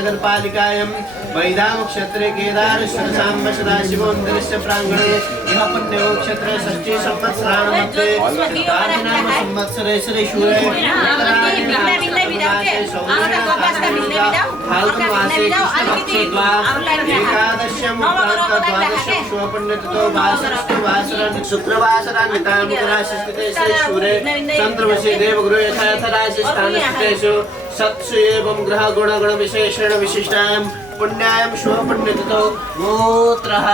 नगरपालिकायां वैधाम क्षेत्रे केदारेश्वर सांब सदाशिव मंदिरस्य प्रांगणे यह पुण्यो क्षेत्र षष्ठी संवत्सराणामध्ये कार्तिनाम संवत्सरे श्री सूर्य फाल्गुन मासे एकादश्यां द्वादशं शुभपुण्यतिथौ वासरं शुक्रवासरान्वितां राशिस्थिते श्री सूर्य चंद्रवशी देवगुरु यथायथ राशिस्थानस्थितेषु सत्सु एवं ग्रह गुण विशेषण विशिष्टायां पुण्यायां शुभपुण्यतिथौ गोत्रः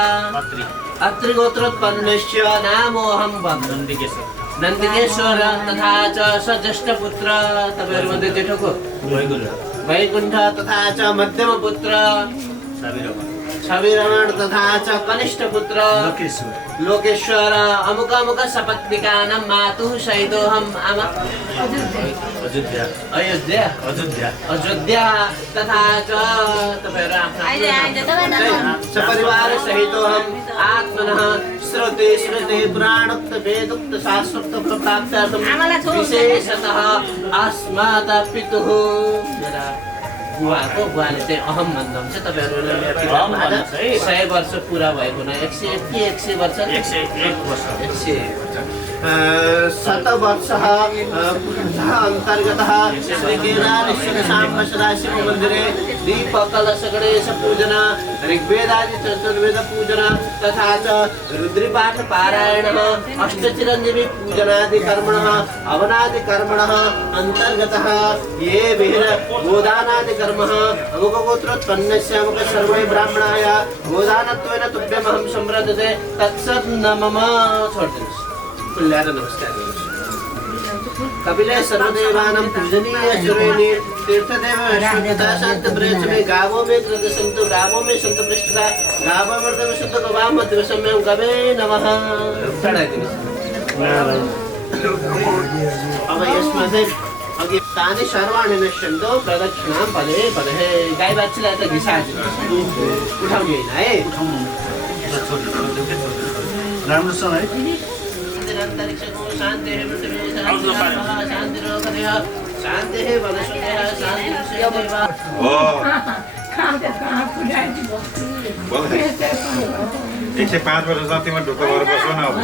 अत्रि गोत्रोत्पन्नस्य नामोऽहं नन्दिकेश्वर तथा च सज्येष्ठपुत्र तपेर्मध्ये जेठको वैकुण्ठ तथा च मध्यमपुत्र छविरमण तथा च कनिष्ठपुत्र लोकेश्वर अमुक अमुक सपत्निकानां मातुः सहितोऽहम् अयोध्या तथा च सपरिवार सहितोऽहम् आत्मनः श्रुति पुराणोक्त वेदोक्त शास्त्रोक्त प्राप्त्यर्थं विशेषतः अस्मात् पितुः बुवाले चाहिँ अहम भन्दा हुन्छ तपाईहरुले 100 वर्ष पुरा भएको न 101 वर्ष 100 अन्तर्गतः श्री केदारेश्वर सांब सदाशिव मन्दिरे दीपकलश गणेश पूजन ऋग्वेदादि चतुर्वेद पूजन तथा च रुद्रपाठ पारायणः अष्टचिरञ्जीवी पूजनादि कर्मणः हवनादि कर्मणः अन्तर्गतः ये विहिर गोदानादि कर्मः अमुकगोत्रोत्पन्नस्य अमुक सर्वे ब्राह्मणाय गोदानत्वेन तुभ्यमहं संवर्धते तत्सत् न मम छोड़दिनुहोस् कुल्यार नमस्कार कपिले सर्वदेवानां पूजनीय सुरेणी तीर्थदेव विष्णुपिता शांत प्रेचमे गावो में कृतसंतु गावो में संत पृष्ठता गावो मर्दम शुद्ध गवाम दिवसम्यं गवे नमः अब यसमा चाहिँ अघि तानि सर्वाणि नश्यन्तो प्रदक्षिणां पदे पदे गाई बाछीलाई त घिसाहाल्छ उठाउने हैन है राम्रोसँग है अंतरिक्षको शान्तिः पृथिवी शान्तिः शान्तिः वनस्पतयः शान्तिः ओ एक सय 5 वर्ष जतिमा ढुक्क भएर बस्नु न अब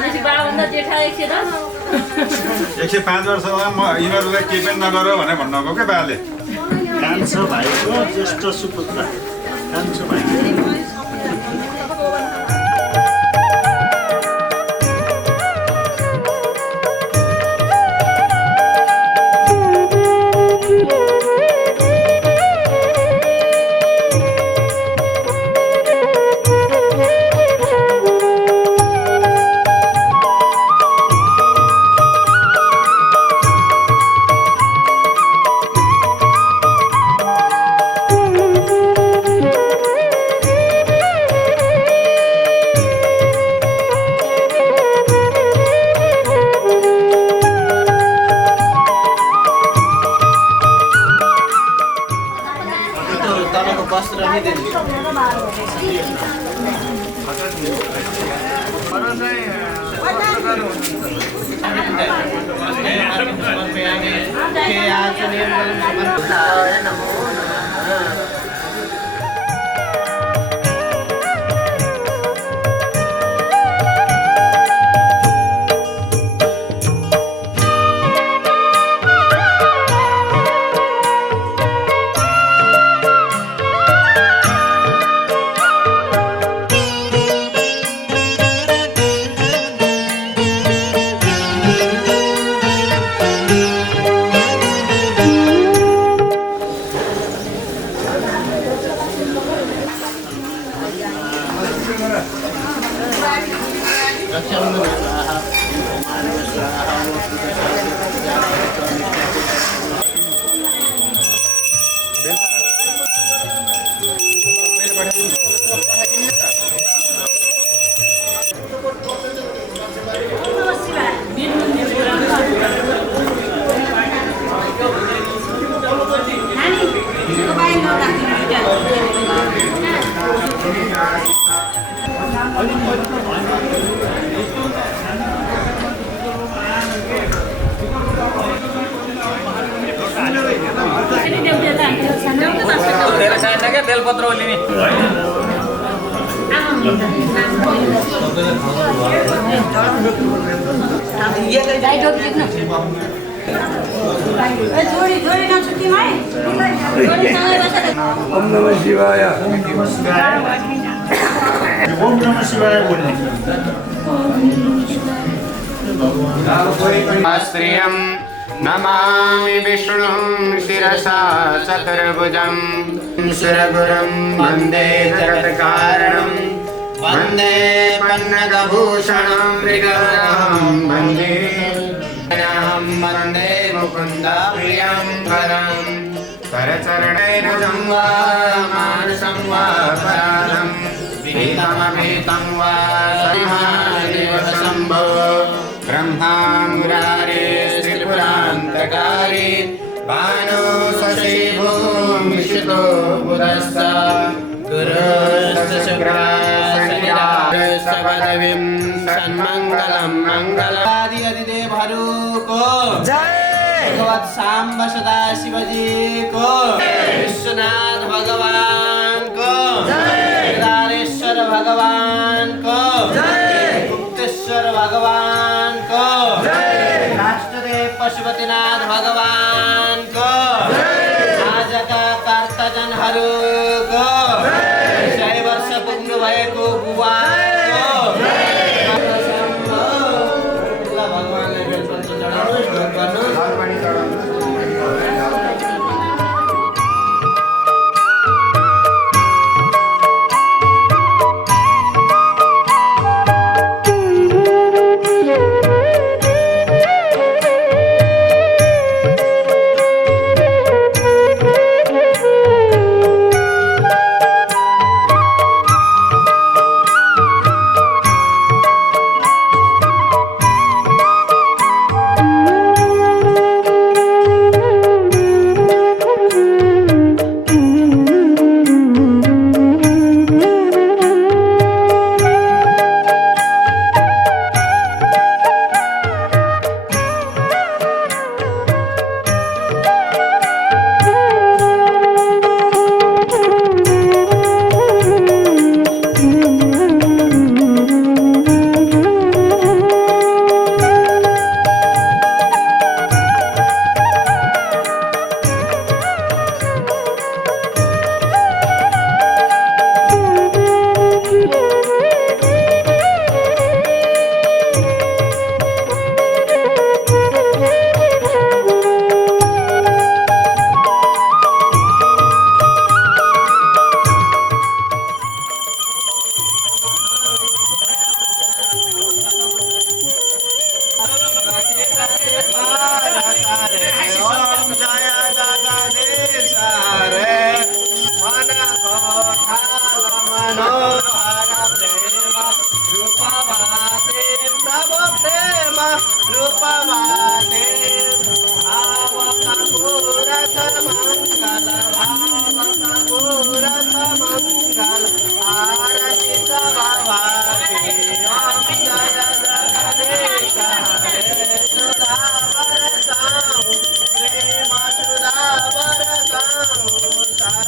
105 वर्षमा म यिनीहरूलाई के पनि नगर भनेर भन्नुभयो क्या बाले कान्छ भाइको ज्येष्ठ सुपुत्र कान्छ भाइ तेलपत्र लिने ओम नमः शिवाय। ओम नमः शिवाय बोल्ने स्त्रियं नमामि विष्णुं शिरसा चतुर्भुजं शिरगुरुं वन्दे जगत्कारणं वन्दे पन्नगभूषणं मृगवरं वन्दे वन्दे मुकुन्दप्रियं वरं करचरणेन संवामानसं वा परानं भीतमभीतं वा संहादेव शम्भो ब्रह्मामुरारे त्रिपुरान्तकारे भानो शशिभूमिषितो बुधश्च गुरुश्च शुक्राश्च पदवीं सन्मङ्गलं मङ्गलादि अधिदेवहरू को जय भगवत सांब सदा शिवजी को विश्वनाथ भगवान को जय केदारेश्वर भगवान को जय गुप्तेश्वर भगवान को जय राष्ट्रदेव पशुपतिनाथ भगवान को जय आजका कर्तजनहरूको जय 100 वर्ष पुग्नु भएको बुबाको भगवानले बेलपत्र चढाउनुहोस् ढोक गर्नुहोस्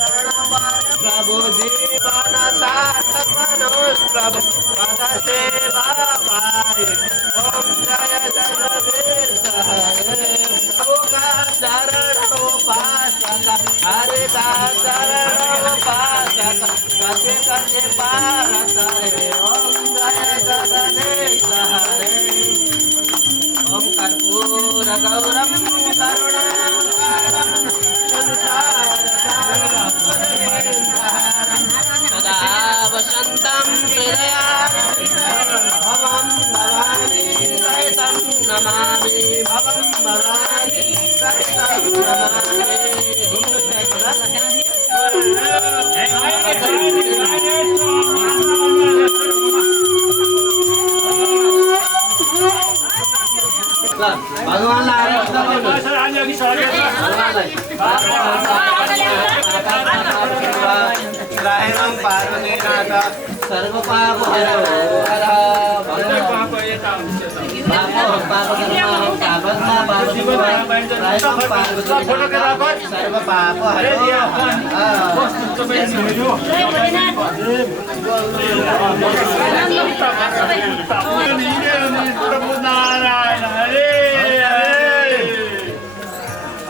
प्रभु जीवन सार्थक मनोज प्रभु पद सेवा पाए ओम जय जगदीश हरे प्रभु का शरण उपासक हरे का शरण उपासक कटे कटे पार करे ओम जय जगदीश हरे ओम कर्पूर गौरम करुणाकरं संसार सागरं सदा वसन्तं हृदयारविन्दं भवं भवानी सहितं नमामि भवं भवानी सहितं भगवानलाई राहेरं पार्वतीनाथ सर्वपापहरो हर भगवान् पाप सर्व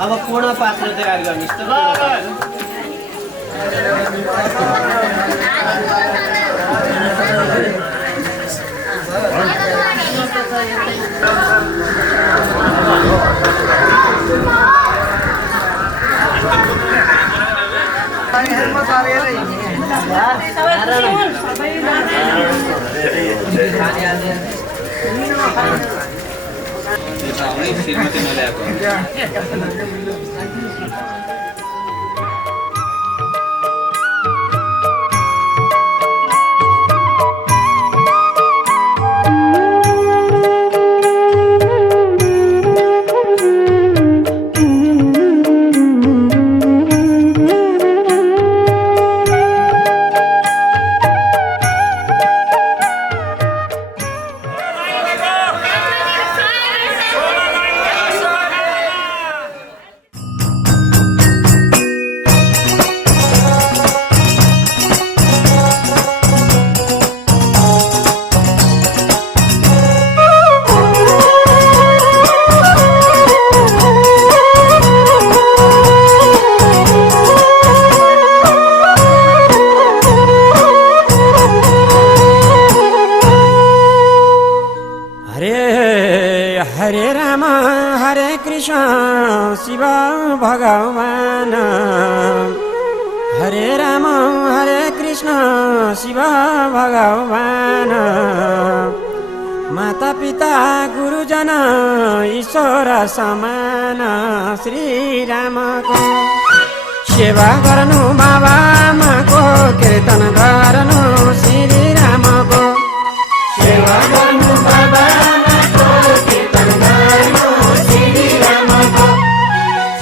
अब पूर्ण पात्र तयार गर्नुहोस् श्रीमती हरे राम हरे कृष्ण शिव भगवान हरे राम हरे कृष्ण शिव भगवान माता पिता गुरुजन ईश्वर समान श्री राम को सेवा गर्नु बाबा आमाको कीर्तन गर्नु श्री राम को सेवा गर्नु बाबा आमाको कीर्तन गर्नु श्री राम को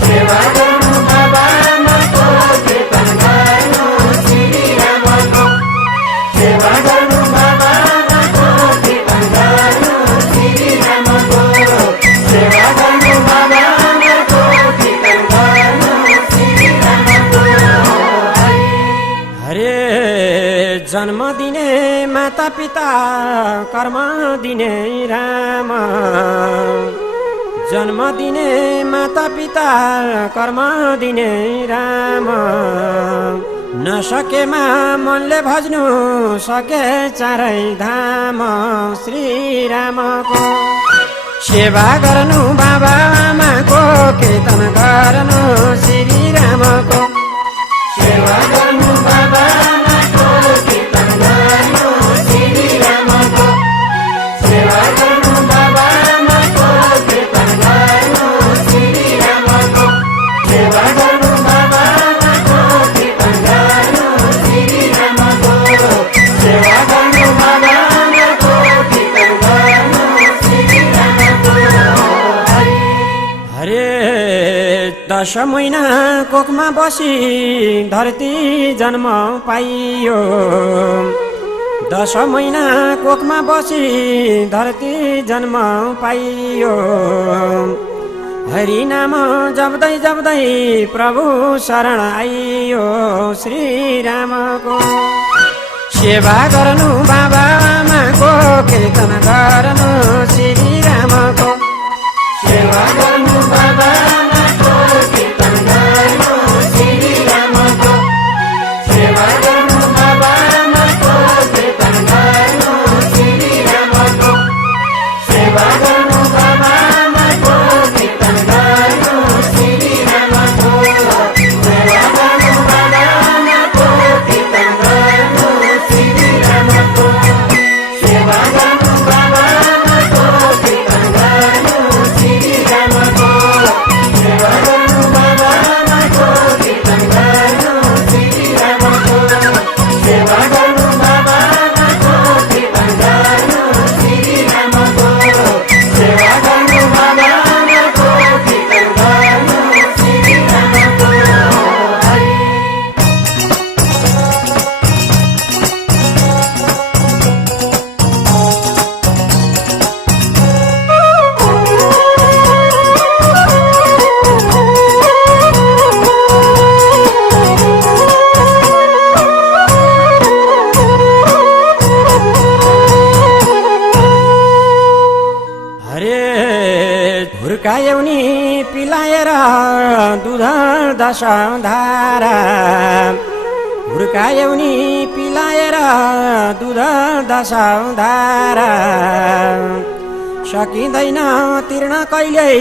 सेवा गर्नु बाबा आमाको कीर्तन गर्नु श्री राम को सेवा गर्नु बाबा आमाको कीर्तन गर्नु श्री राम को सेवा गर्नु बाबा आमाको कीर्तन गर्नु श्री राम को हरे जन्म दिने माता पिता कर्म दिने राम जन्म दिने माता पिता कर्म दिने राम नसकेमा मनले भज्नु सके चारै धाम श्री रामको सेवा गर्नु बाबा आमाको कीर्तन गर्नु श्री रामको सेवा गर्नु बाबा आमाको कीर्तन गर्नु श्री रामको सेवा गर्नु बाबा आमाको कीर्तन गर्नु श्री रामको सेवा गर्नु बाबा आमाको कीर्तन गर्नु श्री रामको सेवा गर्नु बाबा आमाको कीर्तन गर्नु श्री रामको हरे 10 महिना कोखमा बसी धरती जन्म पाइयो 10 महिना कोखमा बसी धरती जन्म पाइयो हरि नाम जप्दै जप्दै प्रभु शरण आइयो श्री रामको सेवा गर्नु बाबा आमाको कीर्तन गर्नु श्री रामको सेवा गर्नु बाबा आमाको कीर्तन गर्नु श्री रामको सेवा गर्नु बाबा आमाको कीर्तन गर्नु श्री रामको सेवा गर्नु बाबा आमाको कीर्तन गर्नु श्री रामको सेवा गर्नु बाबा आमाको कीर्तन गर्नु श्री रामको सेवा गर्नु बाबा आमाको कीर्तन गर्नु श्री रामको पिलाएर दुध दश धारा हुर्कायौ नि पिलाएर दुध दश धारा सकिँदैन तिर्न कहिल्यै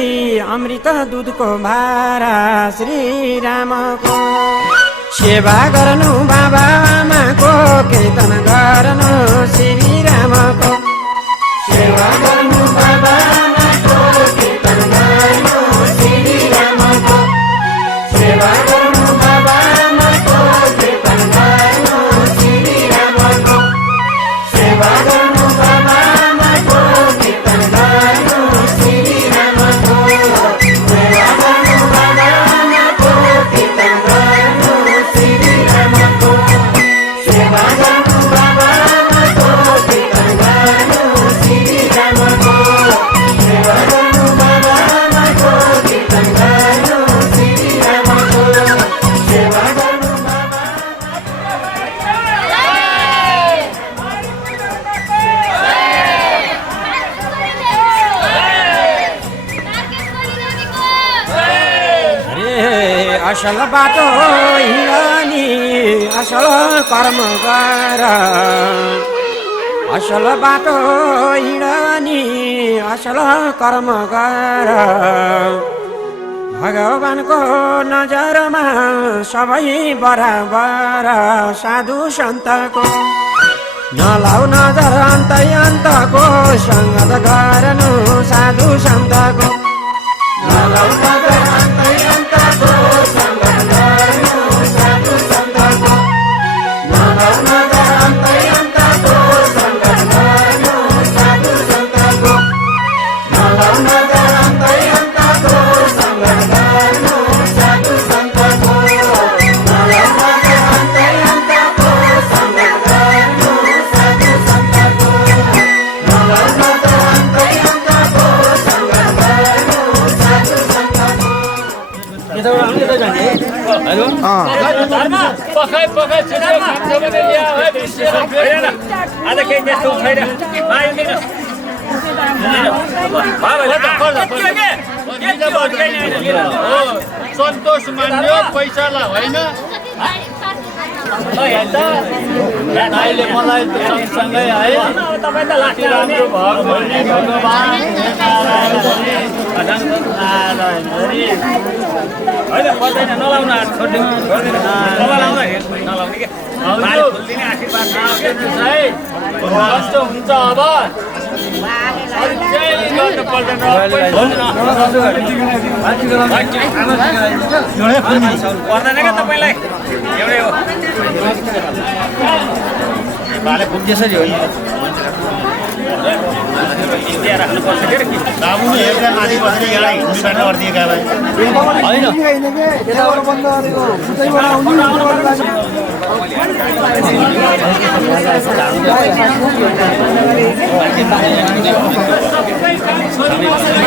अमृत दुधको भारा श्रीरामको सेवा गर्नु बाबा आमाको कीर्तन गर्नु श्रीरामको सेवा गर्नु बाबा आमाको कीर्तन गर्नु श्रीरामको सेवा गर्नु बाबा आमाको कीर्तन गर्नु श्रीरामको सेवा गर्नु बाबा आमाको कीर्तन गर्नु श्रीरामको सेवा गर्नु बाबा आमाको कीर्तन गर्नु श्रीरामको सेवा गर्नु बाबा आमाको कीर्तन गर्नु श्रीरामको सेवा गर्नु बाबा आमाको कीर्तन गर्नु श्रीरामको सेवा गर्नु असल बाटो हिँडनी असल कर्म गर असल बाटो हिँडनी असल कर्म गर भगवानको नजरमा सबै बराबर साधु सन्तको नलाउ नजर अन्तै अन्तको सङ्गत गर्नु साधु सन्तको नलाउ नजर अन्तै अन्तको सङ्गत गर्नु साधु सन्तको नलाउ नजर अन्तै अन्तको सङ्गत गर्नु साधु सन्तको नलाउ नजर अन्तै अन्तको सङ्गत गर्नु साधु सन्तको नलाउ नजर अन्तै अन्तको सङ्गत गर्नु साधु सन्तको नलाउ नजर अन्तै अन्तको सङ्गत गर्नु साधु सन्तको सन्तोष मान्यो पैसालाई होइन अहिले मलाई सँगसँगै है राम्रो भयो भने भगवान् होइन पर्दैन नलाउनु कस्तो हुन्छ अब गर्नु पर्दैन क्या तपाईँलाई एउटै हो भाले पुग्दैछरी हो राख्नुपर्छ के बाबु हेर्दा माथि बसेर एउटा हिन्दूबाट गरिदिएका भए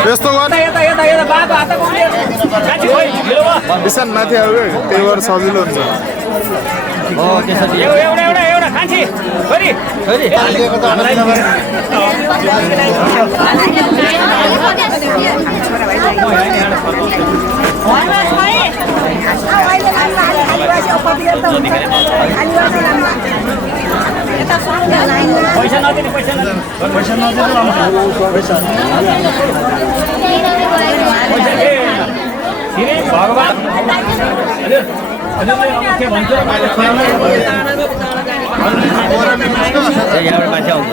यस्तो बिसान माथि आयो त्यही भएर सजिलो हुन्छ एउटा खान्छी छोरी पैसा नदिने भगवान् के भन्छ यहाँबाट मान्छे आउँछ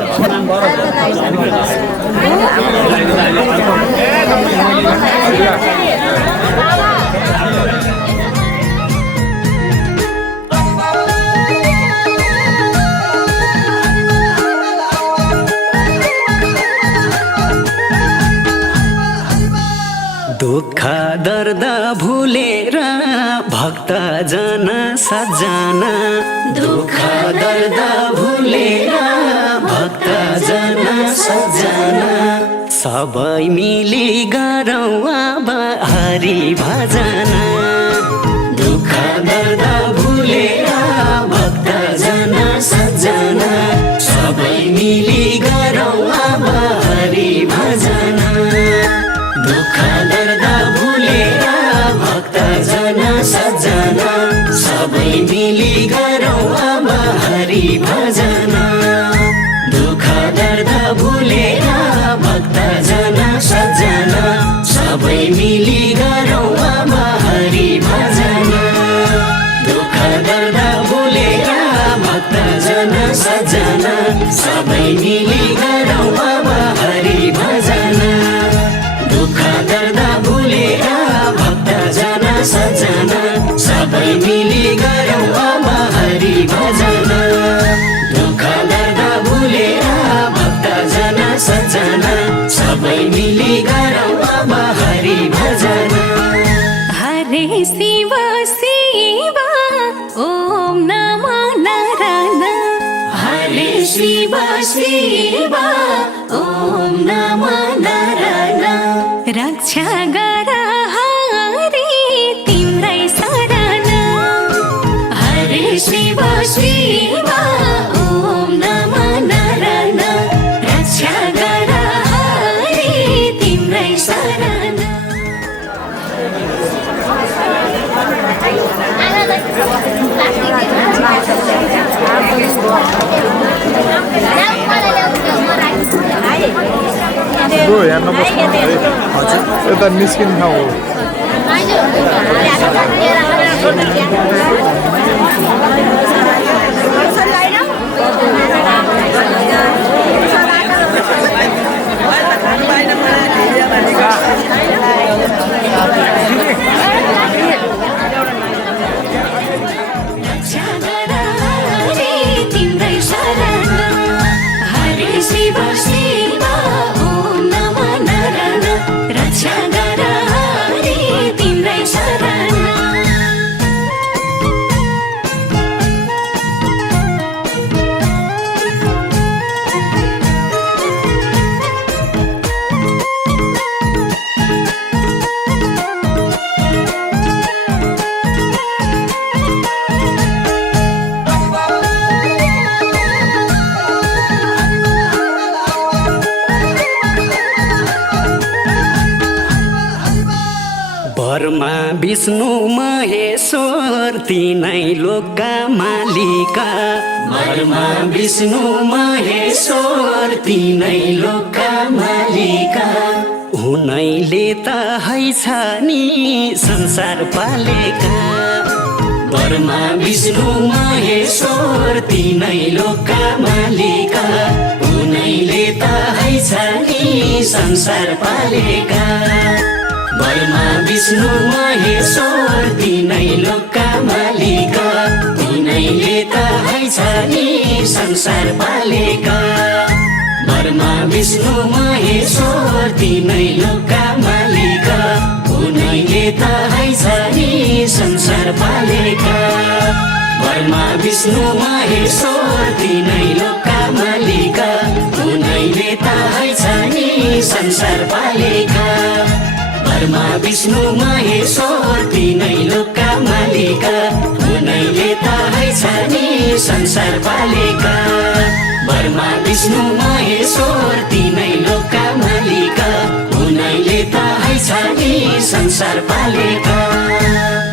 दुःख दर्द भुलेर भक्त जन सजना दुःख दर्द भुलेर भक्त जन सजना सबै मिली गरौँ अब हरि भजना दुःख दर्द भुलेर भक्त जन सजना सबै मिली गरौँ अब हरि भजना दुःख दर्द भुलेर रक्षा गर हरि तिम्रै शरण हरे शिव शिव ओम नमः नारायण रक्षा गर हरि तिम्रै शरण यहाँ नबस्नु यता निस्किने ठाउँ हो शिव शिव ओम नमः नारायण रक्षा गर हरि तिम्रै शरण ब्रह्मा विष्णु महेश्वर तिनै लोकका मालिका ब्रह्मा विष्णु महेश्वर तिनै लोकका मालिका हुनैले त हैछ नि संसार पालेका ब्रह्मा विष्णु महेश्वर तिनै लोकका मालिका हुनैले त हैछ नि संसार पालेका ब्रह्मा विष्णु महेश्वर तिनै लोकका मालिका तिनैले त हैछ नि संसार पालेका ब्रह्मा विष्णु महेश्वर तिनै लोकका मालिका हुनैले त हैछ नि संसार पालेका ब्रह्मा विष्णु महेश्वर तिनै लोकका मालिका हुनैले त हैछ नि संसार पालेका ब्रह्मा विष्णु महेश्वर तिनै लोकका मालिका हुनैले त हैछ नि संसार पालेका ब्रह्मा विष्णु महेश्वर तिनै लोकका मालिका हुनैले त हैछ नि संसार पालेका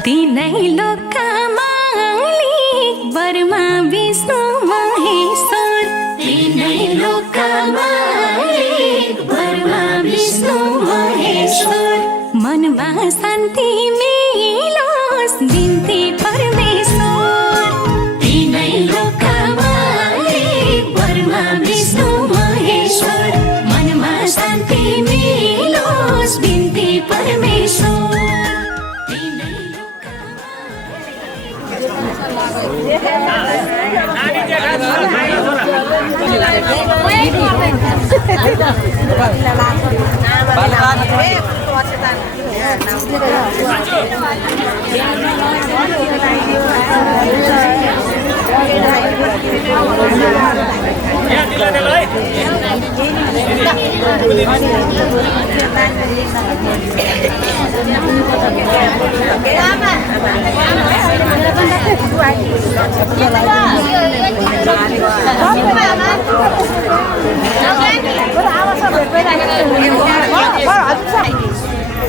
तिनै लोकका मालिक ब्रह्मा विष्णु महेश्वर तिनै लोकका मालिक ब्रह्मा विष्णु महेश्वर मनमा शान्ति मिलोस् बिन्ती परमेश्वर तिनै लोकका मालिक ब्रह्मा विष्णु महेश्वर मनमा शान्ति मिलोस् बिन्ती परमेश्वर तिनै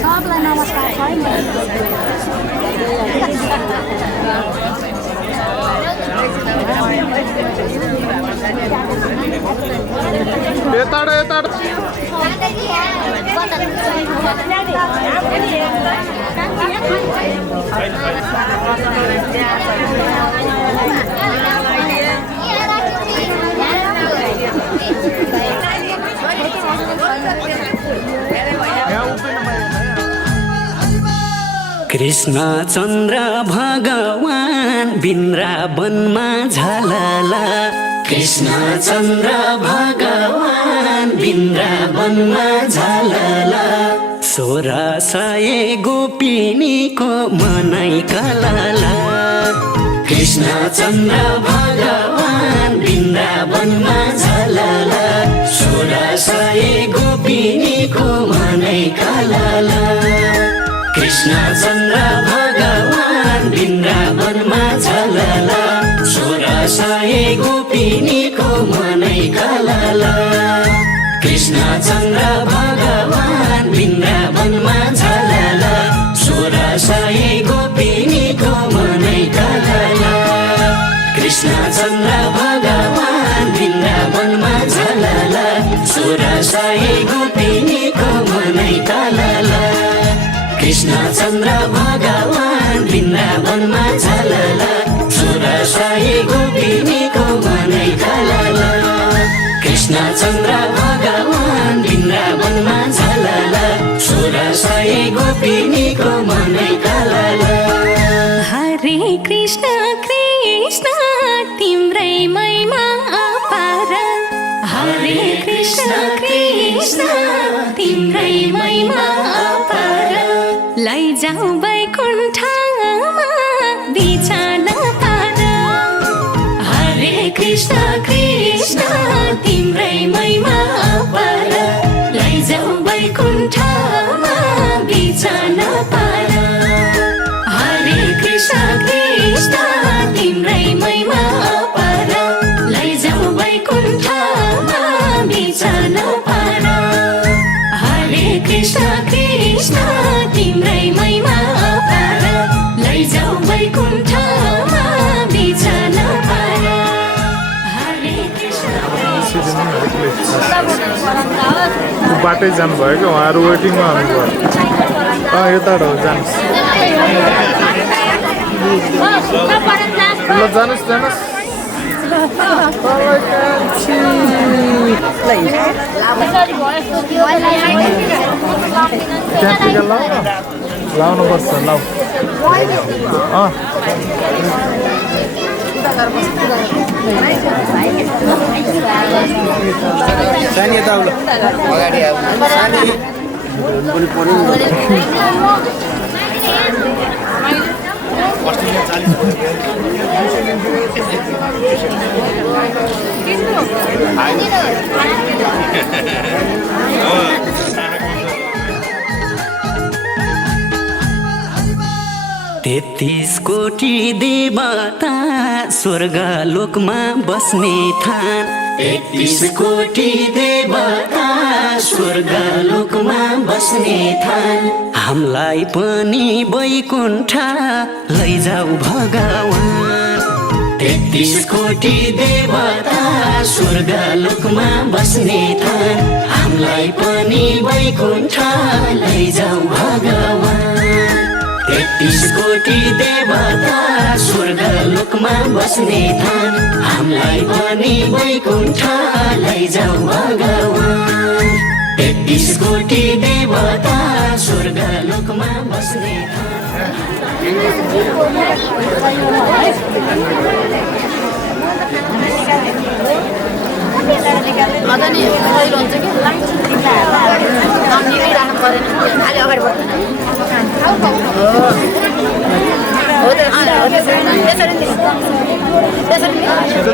सबलाई नमस्कार कृष्ण चन्द्र भगवान वृन्दावनमा झलला कृष्ण चन्द्र भगवान वृन्दावनमा झलला 1600 गोपिनीको मनै कलला कृष्ण चन्द्र भगवान वृन्दावनमा झलला 1600 गोपिनीको मनै कलला कृष्ण चन्द्र भगवान वृन्दावनमा झलला 16 सय गोपिनीको मनै कलला कृष्ण चन्द्र भगवान वृन्दावनमा झलला 16 सय गोपिनीको मनै कलला कृष्ण चन्द्र भगवान वृन्दावनमा झलला 16 सय गोपिनीको मनै कलला कृष्ण चन्द्र भगवान वृन्दावनमा झलला 16 सय गोपिनीको मनै कलला कृष्ण चन्द्र भगवान वृन्दावनमा झलला 16 सय गोपिनीको मनै कलला हरे कृष्ण कृष्ण तिम्रै महिमा अपार हरे कृष्ण कृष्ण तिम्रै महिमा अपार लैजाऊ वैकुण्ठमा बिछान पार हरे कृष्ण कृष्ण तिम्रै महिमा अपार लैजाऊ वैकुण्ठमा बिछान पार हरे कृष्ण कृष्ण तिम्रै महिमा अपार लैजाऊ वैकुण्ठमा बिछान पार हरे कृष्ण कृष्ण तिम्रै महिमा अपार लैजाऊ वैकुण्ठमा बिछान पार हरे कृष्ण बाटै जानुभयो क्या उहाँहरू वेटिङमा हुनुभयो यताबाट हो जानुहोस् ल जानुहोस् जानुहोस् त्यहाँ टिका लाउनुपर्छ लाउ सानी यता आउनु अगाडि आउनु सानी पनि पर्यो तेत्तीस कोटी देवता स्वर्ग लोकमा बस्ने थान 33 कोटी देवता स्वर्ग लोकमा बस्ने थान हामीलाई पनि वैकुण्ठ लैजाऊ भगवान 33 कोटी देवता स्वर्ग लोकमा बस्ने थान हामीलाई पनि वैकुण्ठ लैजाऊ भगवान 33 कोटी देवता स्वर्ग लोकमा बस्ने थान हामीलाई पनि वैकुण्ठ लैजाऊ भगवान 33 कोटी देवता स्वर्ग लोकमा बस्ने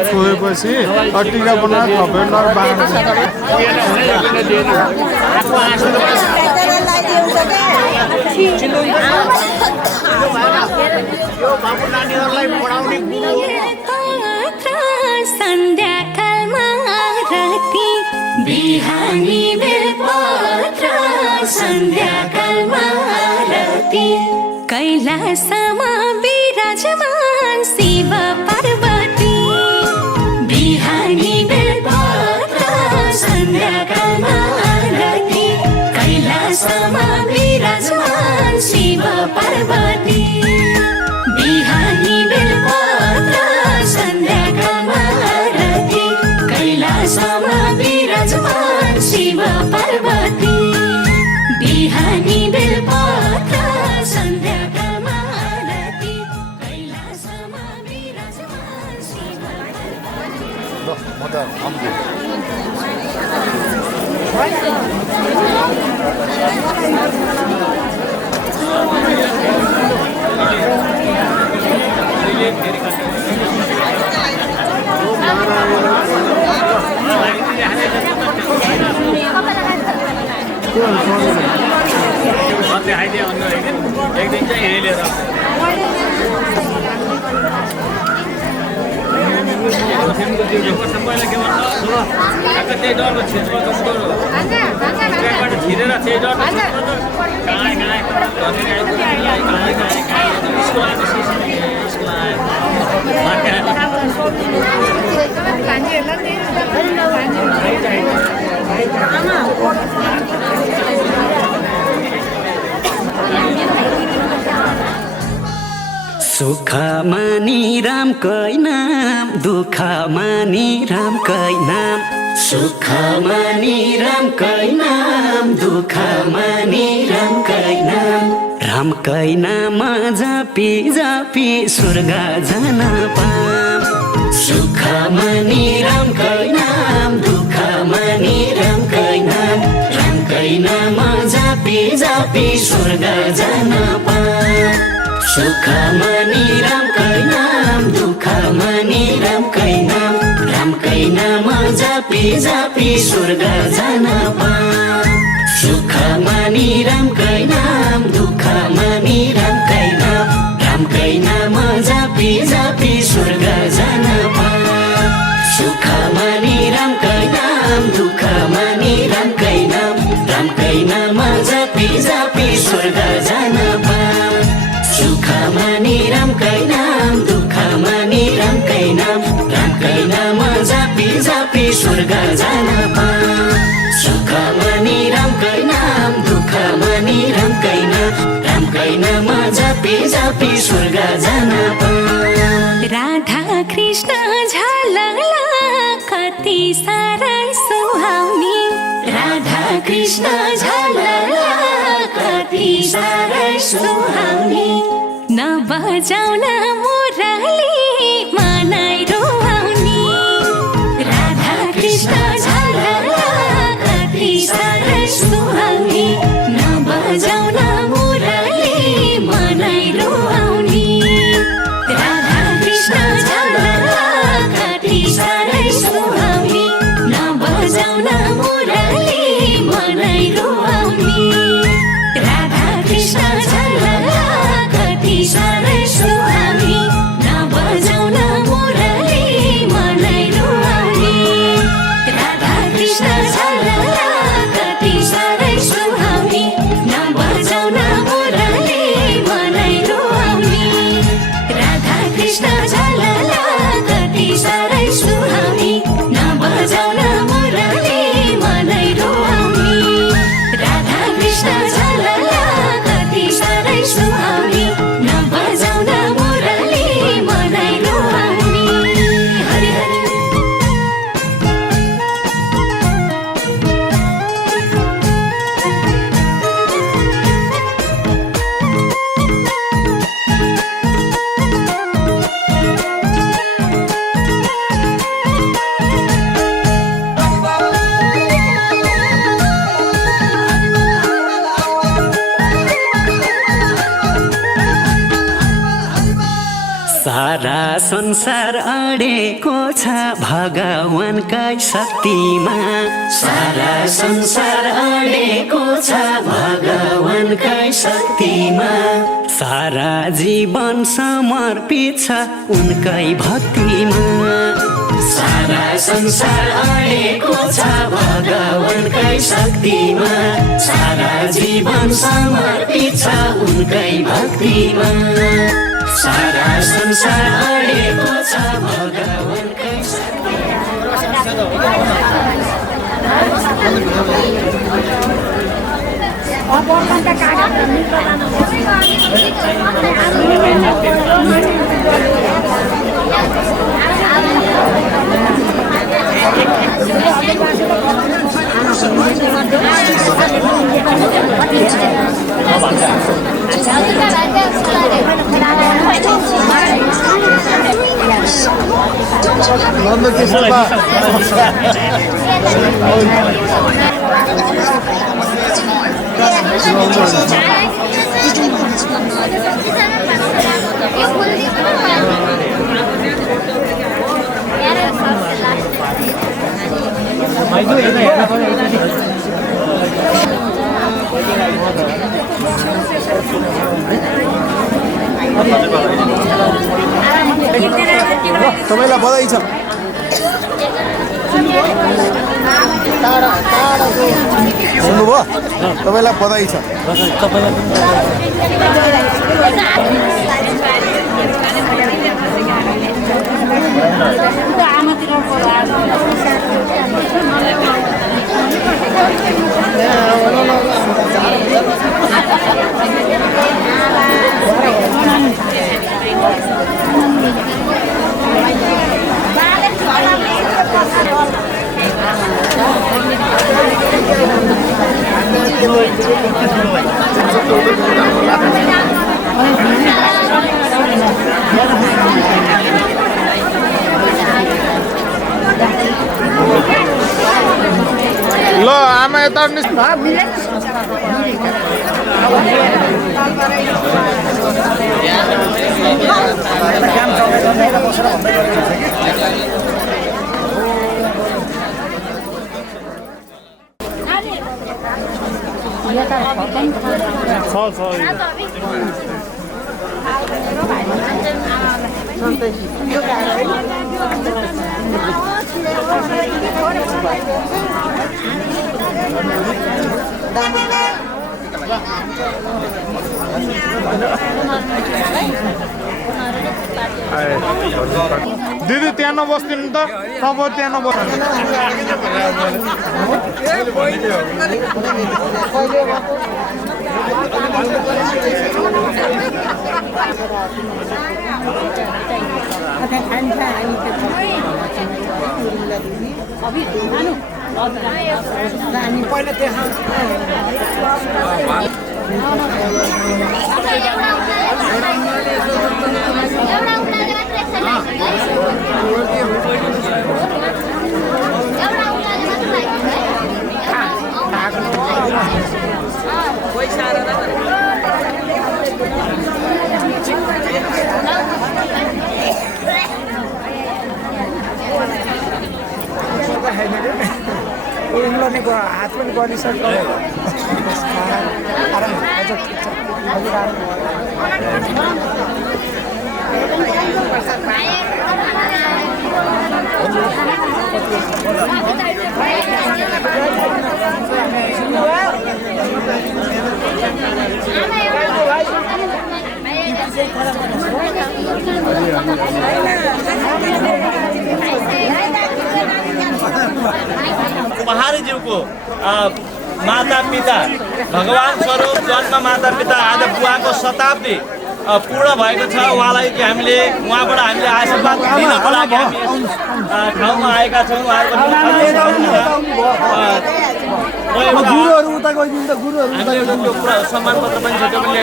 छोएपछि टिका बनाएर थपेर सन्ध्याकालमा आरती बिहानी बेलपत्र सन्ध्याकालमा आरती कैलासमा विराजमान शिव पार्वती बिहानी बेलपत्र सन्ध्याकालमा आरती कैलासमा विराजमान शिव पार्वती बिहानी बेलपत्र सन्ध्याकालमा आरती कैलासमा विराजमान शिव पार्वती बिहानी बेलपत्र सन्ध्याकालमा आरती कैलासमा विराजमान शिव दिन्छ हेरेर पहिला के भन्नु त्यही डरको क्षेत्र छिरेर त्यही डर सुख मानी रामकै नाम दुःख मानी रामकै नाम सुख मानी रामकै नाम दुःख मानी रामकै नाम रामकै नाम जपी जपी स्वर्ग जान पाम सुख मानी रामकै नाम दुःख मानी रामकै नाम रामकै नाम जपी जपी स्वर्ग जान पाम सुख मानी रामकै नाम दुःख मानी रामकै नाम रामकै नाम जपी जपी स्वर्ग जान पाम सुख मानी रामकै नाम दुःख मानी रामकै नाम रामकै नाम जपी जपी स्वर्ग जान पाम सुख मानी रामकै नाम दुःख मानी रामकै नाम रामकै नाम जपी जपी स्वर्ग जान पाम सुख मानी रामकै नाम दुःख मानी रामकै नाम रामकै नाम जपी जपी स्वर्ग जान पाम सुख मानी रामकै नाम दुःख मानी रामकै नाम रामकै नाम जपी जपी स्वर्ग जान पाम राधा कृष्ण झलला कति साह्रै सुहाउने राधा कृष्ण झलला कति साह्रै सुहाउने नबजाउन मुरली मनाइ रोआउने राधा कृष्ण झलला कति साह्रै सुहाउने नबजाउन मुरली मनाइ रोआउने राधा कृष्ण झलला कति साह्रै सुहाउने नबजाउन मुरली मनाइ रोआउने राधा कृष्ण झलला कति साह्रै सुहाउने नबजाउन मुरली मनाइ रोआउने राधा कृष्ण झलला कति साह्रै सुहाउने नबजाउन मुरली मनाइ रोआउने राधा कृष्ण झलला कति साह्रै सुहाउने नबजाउन मुरली मनाइ रोआउने राधा कृष्ण झलला कति साह्रै सुहाउने नबजाउन मुरली मनाइ रोआउने हरि हरि सारा संसार अडेको छ भगवानकै शक्तिमा सारा संसार अडेको छ भगवानकै शक्तिमा सारा जीवन समर्पित छ उनकै भक्तिमा सारा संसार अडेको छ भगवानकै शक्तिमा सारा जीवन समर्पित छ उनकै भक्तिमा सारा संसार अडेको छ भगवानकै Thank you. तपाईँलाई बधाई छ। सुन्नुभयो? तपाईँलाई बधाई छ। ल आमा यता दिदी त्यहाँ नबस्दिनु त तपाईँ त्यहाँ नबस्नु हात पनि गरिसक्यो पहाडीज्यूको माता पिता भगवान स्वरूप जन्म माता पिता आज बुवाको शताब्दी पूर्ण भएको छ। उहाँलाई हामीले उहाँबाट हामीले आशीर्वाद लिनको लागि हामी ठाउँमा आएका छौँ। सम्मान पत्र पनि छ, त्यो पनि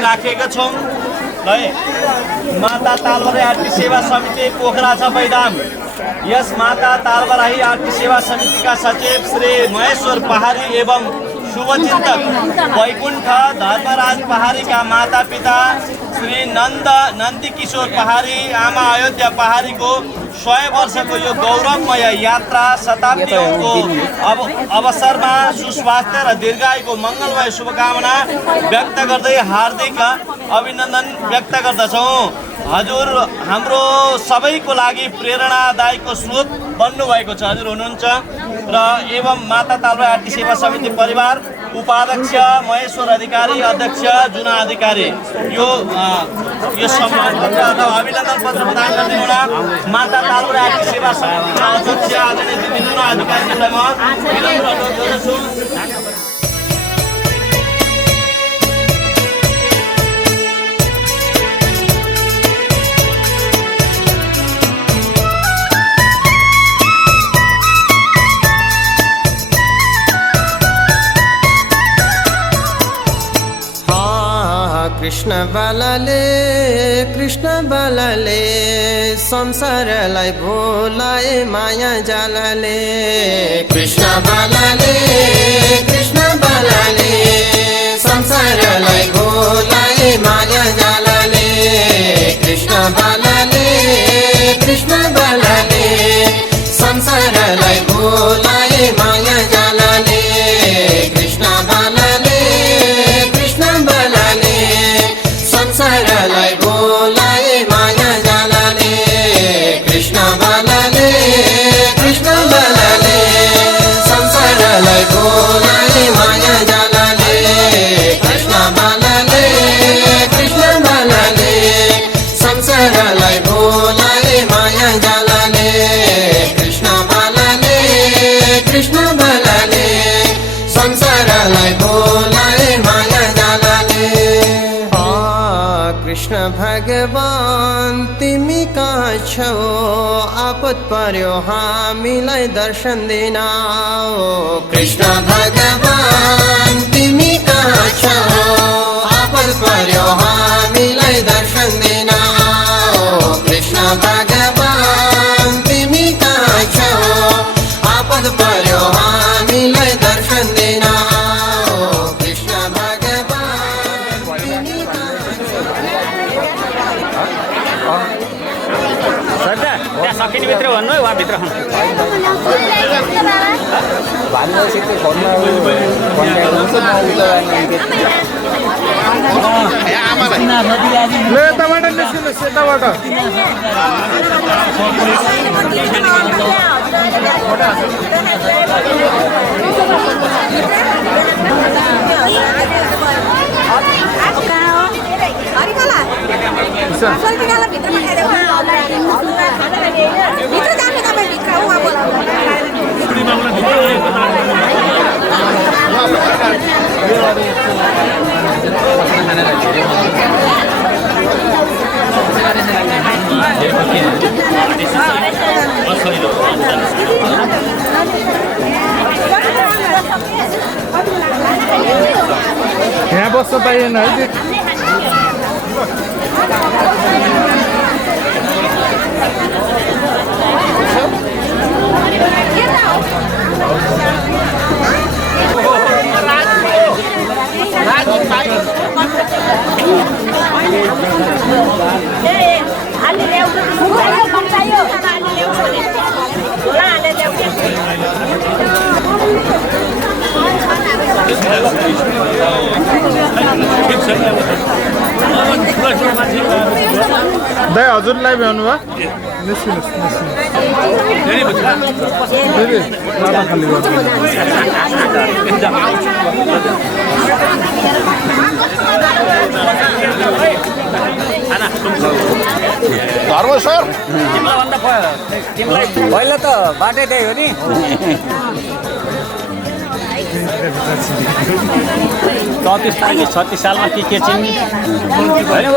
राखेका छौँ। माता तालबराई आरती सेवा समिति पोखरा छ बैदाम। यस माता तालबराई आरती सेवा समितिका सचिव श्री महेश्वर पहाडी एवं शुभचिन्तक वैकुण्ठ धर्मराज पहाडीका माता पिता श्री नन्दकिशोर पहाडी आमा अयोध्या पहाडीको 100 वर्षको यो गौरवमय यात्रा शताब्दीको अवसरमा सुस्वास्थ्य र दीर्घायुको मङ्गलमय शुभकामना व्यक्त गर्दै हार्दिक अभिनन्दन व्यक्त गर्दछौँ। हजुर हाम्रो सबैको लागि प्रेरणादायीको स्रोत बन्नुभएको छ। हजुर हुनुहुन्छ र एवं माता तालबराई आरती सेवा समिति परिवार उपाध्यक्ष महेश्वर अधिकारी, अध्यक्ष जुना अधिकारी यो सम्मान पत्र अथवा अभिनन्दन पत्र प्रदान गरिदिनुहुन माता तालबराई आरती सेवा समितिका अध्यक्ष आदरणीय दिदी जुना अधिकारीलाई म विनम्र अनुरोध गर्दछु। कृष्ण बालाले संसारलाई भोलाए माया जालाले। कृष्ण बालाले संसारलाई भोलाए माया जालाले। कृष्ण बालाले संसारलाई भोलाए माया जालाले। आपत पर्यो हामीलाई दर्शन दिन कृष्ण भगवान तिमी कहाँ छौ आपत पर्यो हामीलाई दर्शन दिन कृष्ण भगवान तिमी कहाँ छौ आपत पर्यो हामीलाई दर्शन दिन कृष्ण त्यहाँ सकिने भित्र भन्नु है उहाँभित्र ले यताबाट निस्किनुहोस् यताबाट यहाँ बस्न पाइएन है दाइ हजुरलाई भ्याउनु भयो निस्किनुहोस् बाबा खाली धर्म सर पहिला त बाटै त्यही हो नि 36 सालमा के चिन्ने होइन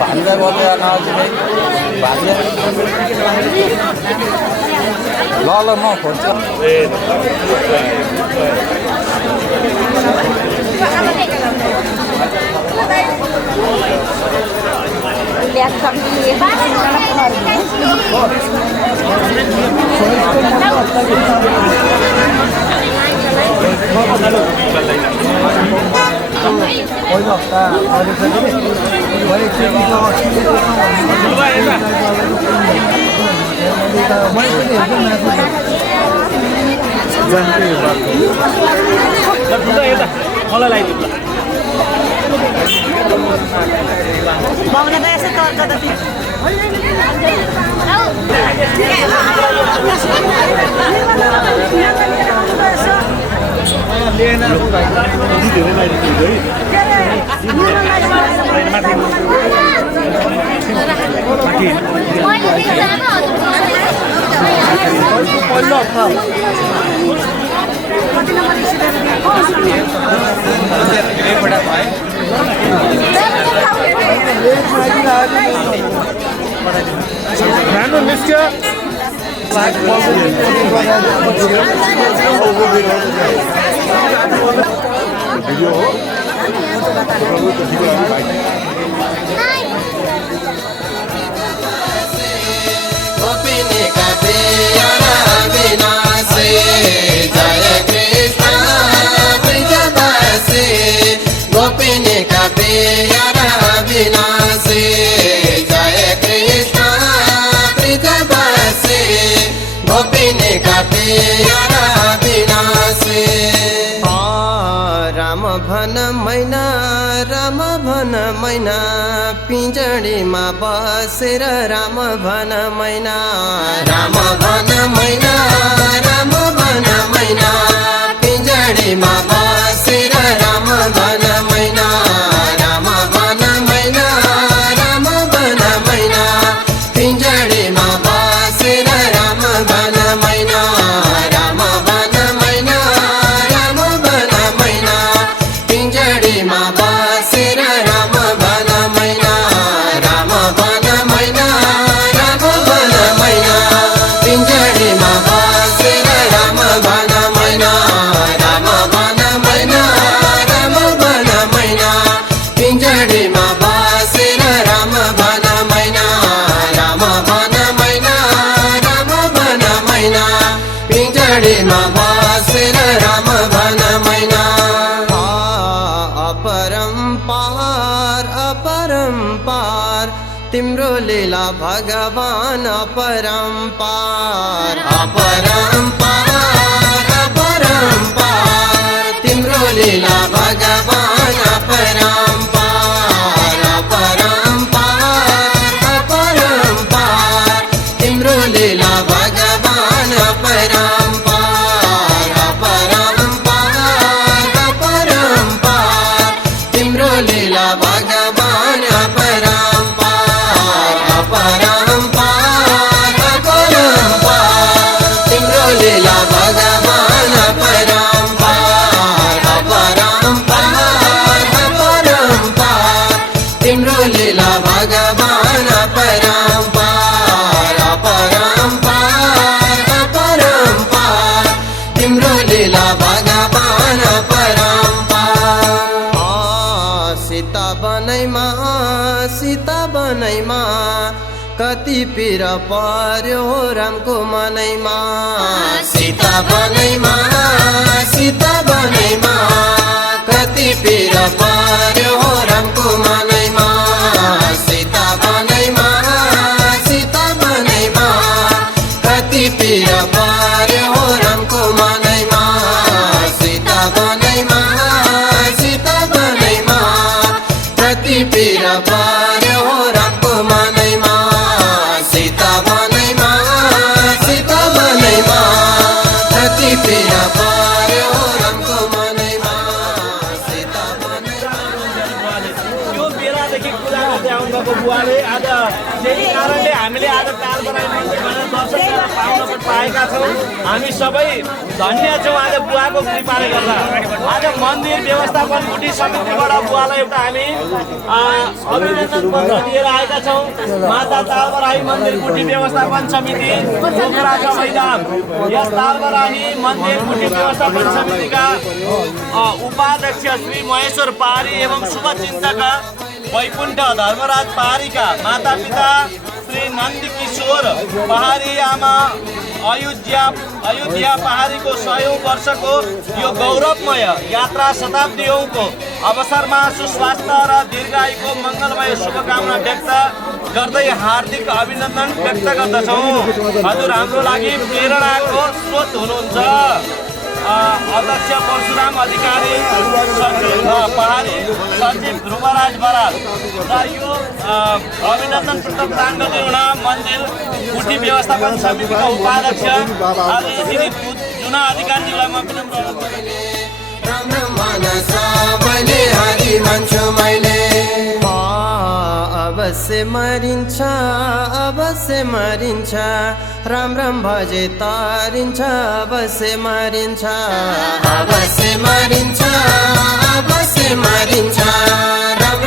भान्जा गर्दै ल म खोज्छ राम भन मैना पिंजडीमा बसेर राम भन मैना राम भन मैना पिंजडीमा बसेर राम भन मैना राम भन मैना पिंजडीमा बसेर राम भन मैना राम भन मैना पिंजडीमा बसेर राम भन मैना राम भन मैना पिंजडीमा बसेर राम भन मैना राम भन मैना पिंजडीमा बसेर राम भन मैना राम भन मैना पिंजडीमा बसेर राम भन मैना अपरम्पार तिम्रो लीला भगवान अपरम्पार तिम्रो लीला भगवान अपरम्पार तिम्रो लीला भगवान अपरम्पार तिम्रो लीला भगवान अपरम्पार तिम्रो लीला भगवान अपरम्पार तिम्रो लीला भगवान अपरम्पार तिम्रो लीला भगवान अपरम्पार सीता बनैमा कति पीर पर्यो रामको मनैमा सीता बनैमा कति पीर पर्यो रामको मनैमा सीता बनैमा कति पीर पर्यो रामको मनैमा सीता बनैमा कति पीर पर्यो रामको मनैमा सीता बनैमा कति पीर पर्यो रामको मनैमा सीता बनैमा। यो बेलादेखि कुरा गर्दै आउनुभएको बुवाले आज त्यही कारणले हामीले आज तालबराई मन्दिरमा दर्शन गर्न पाउन पाएका छौँ। हामी सबै धन्य छौँ आज बुवाको कृपाले गर्दा। आज मन्दिर व्यवस्थापन गुठी समितिबाट बुवालाई एउटा हामी अभिनन्दन पत्र दिएर आएका छौँ। माता तालबराई मन्दिर गुठी व्यवस्थापन समिति पोखरा मैदान, यस तालबराई मन्दिर गुठी व्यवस्थापन समितिका उपाध्यक्ष श्री महेश्वर पहाडी एवं शुभचिन्तक वैकुण्ठ धर्मराज पहाडीका माता पिता श्री नन्दकिशोर पहाडी आमा अयोध्या पहाडीको 100औं वर्षको यो गौरवमय यात्रा शताब्दीको अवसरमा सुस्वास्थ्य र दीर्घायुको मङ्गलमय शुभकामना व्यक्त गर्दै हार्दिक अभिनन्दन व्यक्त गर्दछौँ। हजुर हाम्रो लागि प्रेरणाको स्रोत हुनुहुन्छ। अध्यक्ष परशुराम अधिकारी, सचिव पहाडी, सचिव ध्रुवराज बराल र यो अभिनन्दन पत्र प्रदान गर्दै हुन मन्दिर गुठी व्यवस्थापन समितिका उपाध्यक्ष श्री जुना अधिकारीज्यूलाई म विनम्र अवश्य मरिन्छ राम राम भजे तारिन्छ अवश्य मरिन्छ राम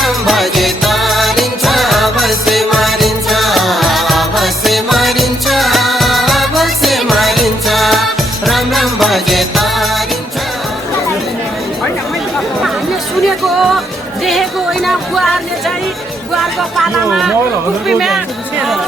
राम भजे तारिन्छ अवश्य मरिन्छ राम राम भजे तारिन्छ। हामीले सुनेको देखेको होइन। बुवाहरूले चाहिँ बुवाहरूको पालामा टुप्पीमा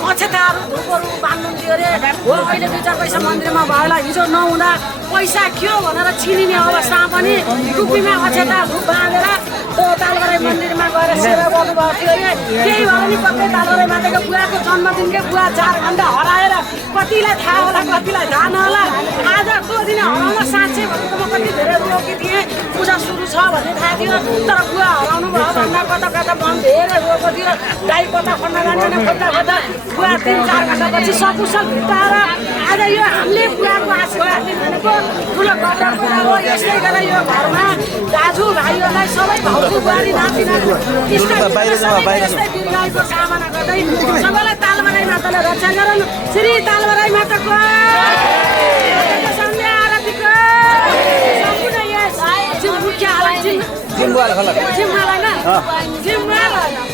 अक्षताहरू धुपहरू बाँध्नुहुन्थ्यो अरे। हो अहिले 2-4 पैसा मन्दिरमा भयो होला, हिजो नहुँदा पैसा के हो भनेर छिनिने अवस्थामा पनि टुप्पीमा अक्षता धुप बाँधेर तालबराई मन्दिरमा गएर सेवा गर्नुभएको थियो अरे। त्यही भएर नि कतै तालबराई माताको बुवाको जन्मदिनकै बुवा 4 घण्टा हराएर कतिलाई थाहा होला कतिलाई थाहा नहोला। आजको दिन हराउन साँच्चै भनेको म कति धेरै रोकी थिएँ। पूजा सुरु छ छ भन्ने थाहा थियो तर गुवा हराउनु भयो भन्दा कता कता मन धेरै रोएको थियो गाई कता खोज्न जाने खोज्दा खोज्दा गुवा 3-4 घन्टापछि सकुशल भित्ताएर आज यो हामीले गुवाको आशीर्वाद लिएको ठुलो गौरव कुरा हो यस्तै गरेर यो घरमा दाजु भाइहरूलाई सबै भाउजू बुहारी नाति यस्तै दीर्घायुको कामना गर्दै सबैलाई तालबराई माताले रक्षा गरून् श्री तालबराई माताको सामने आरतीको सम्पूर्ण यस मुख्यलाई जिम्मालाई न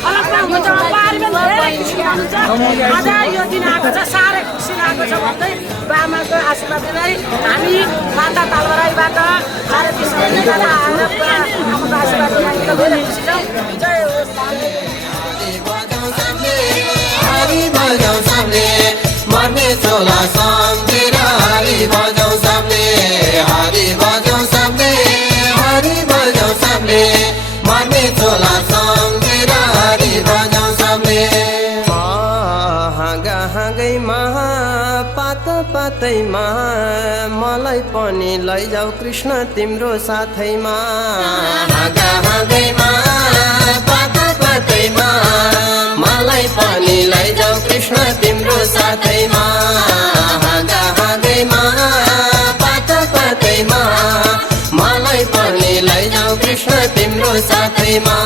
खलकमा हुनुहुन्छ पारिवारिक धेरै खुसी हुनुहुन्छ आज यो दिन आएको छ साह्रै खुसी लागेको छ भन्दै बाबाको आशीर्वाद दिँदै हामी माता तालबराईबाट आरती सबैजना आएर आफ्नो आशीर्वाद दिँदा धेरै खुसी छौँ जय होस् हरि बजाऊ सबले मर्ने चोला सम्झेर हरि बजाऊ सबले हरि बजाऊ सबले हरि बजाऊ सबले मर्ने चोला सम्झेर हरि बजाऊ सबले हाँगा हाँगैमा पात पातैमा मलाई पनि लैजाऊ कृष्ण तिम्रो साथैमा हाँगा हाँगैमा पात पातैमा मलाई पनि लैजाऊ कृष्ण तिम्रो साथैमा हाँगा हाँगैमा पात पातैमा मलाई पनि लैजाऊ कृष्ण तिम्रो साथैमा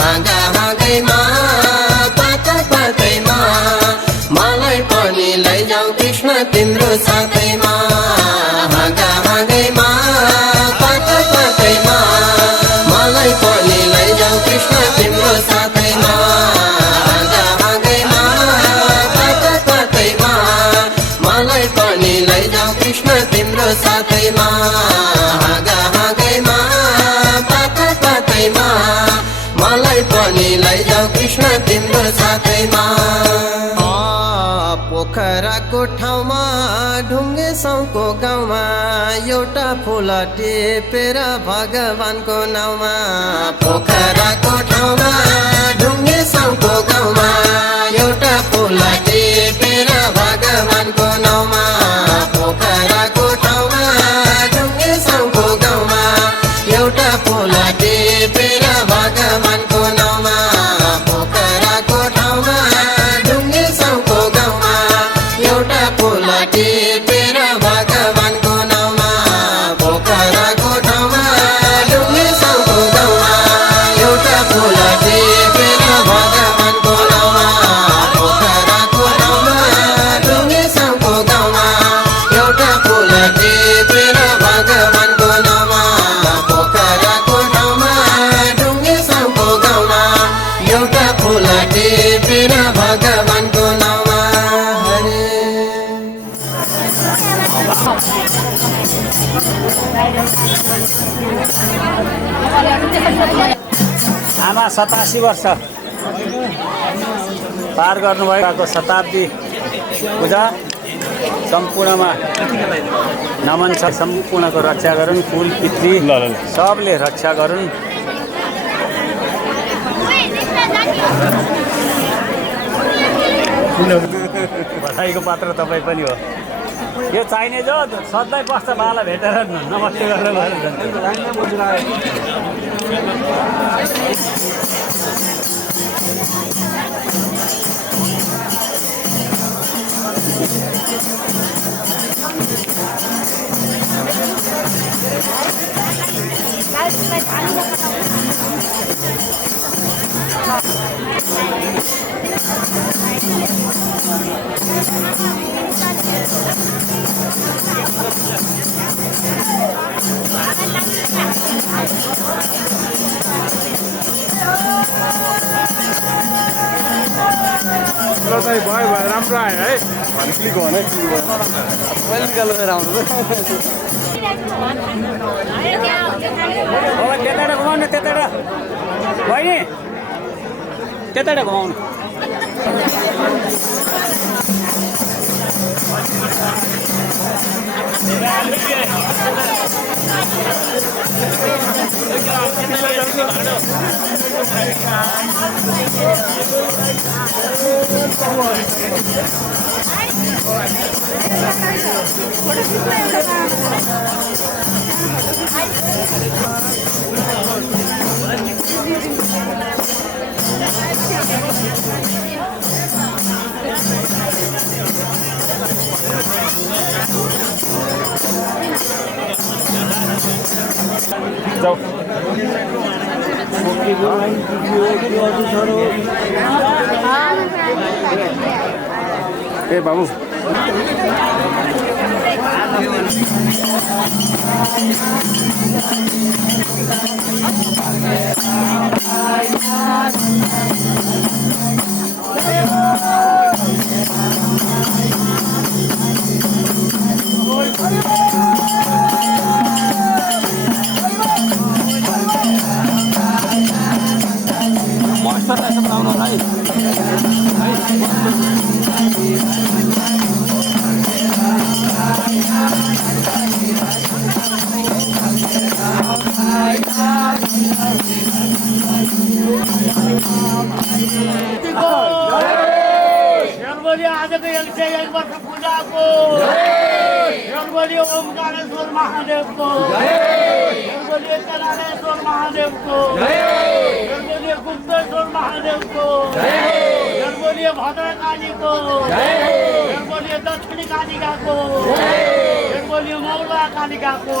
हाँगा हाँगैमा पात पातैमा मलाई पनि लैजाऊ कृष्ण तिम्रो साथैमा हाँगा हाँगैमा पात पातैमा मलाई पनि लैजाऊ कृष्ण तिम्रो साथैमा मलाई पनि लैजाऊ कृष्ण तिम्रो साथैमा हाँगा हाँगैमा पात पातैमा मलाई पनि लैजाऊ कृष्ण तिम्रो साथैमा पोखराको ठाउँमा ढुङ्गे साउको गाउँमा एउटा फुल टेपेर भगवानको नाउँमा पोखराको ठाउँमा ढुङ्गे साउको गाउँमा एउटा फुल टेपेर भगवानको नाउँमा पोखराको ठाउँमा ढुङ्गे साउको गाउँमा एउटा फुल टेपेर भगवानको नाउँमा पोखराको ठाउँमा ढुङ्गे साउको गाउँमा एउटा फुल टेपेर भगवानको नाउँमा पोखराको ठाउँमा ढुङ्गे साउको गाउँमा एउटा फुल टेपेर भगवानको नाउँमा पोखराको ठाउँमा ढुङ्गे साउको गाउँमा एउटा फुल टेपेर भगवानको नाउँमा पोखराको ठाउँमा ढुङ्गे साउको गाउँमा एउटा फुल टेपेर भगवानको नाउँमा आमा 87 वर्ष पार गर्नुभएको शताब्दी पूजा सम्पूर्णमा नमन छ सम्पूर्णको रक्षा गरून् कुल पितृ सबले रक्षा गरून् बधाईको पात्र तपाईँ पनि हो यो चाहिने जो सधैँ बस्छ बाला भेटेर नमस्ते गरेर गएर भयो भयो राम्रो आयो है क्लिक हो भने मैले निकालेर आउनु त्यताबाट घुमाउनु त्यताबाट बहिनी त्यताबाट घुमाउनु ए बाबु आजको 101 वर्ष पूजाको बोलियो ओमकारेश्वर महादेवको बोलियो कलालेश्वर महादेवको बोलियो गुप्तेश्वर महादेवको बोलियो भद्रकालीको बोलियो दक्षिणी कालिकाको बोलियो मौला कालिकाको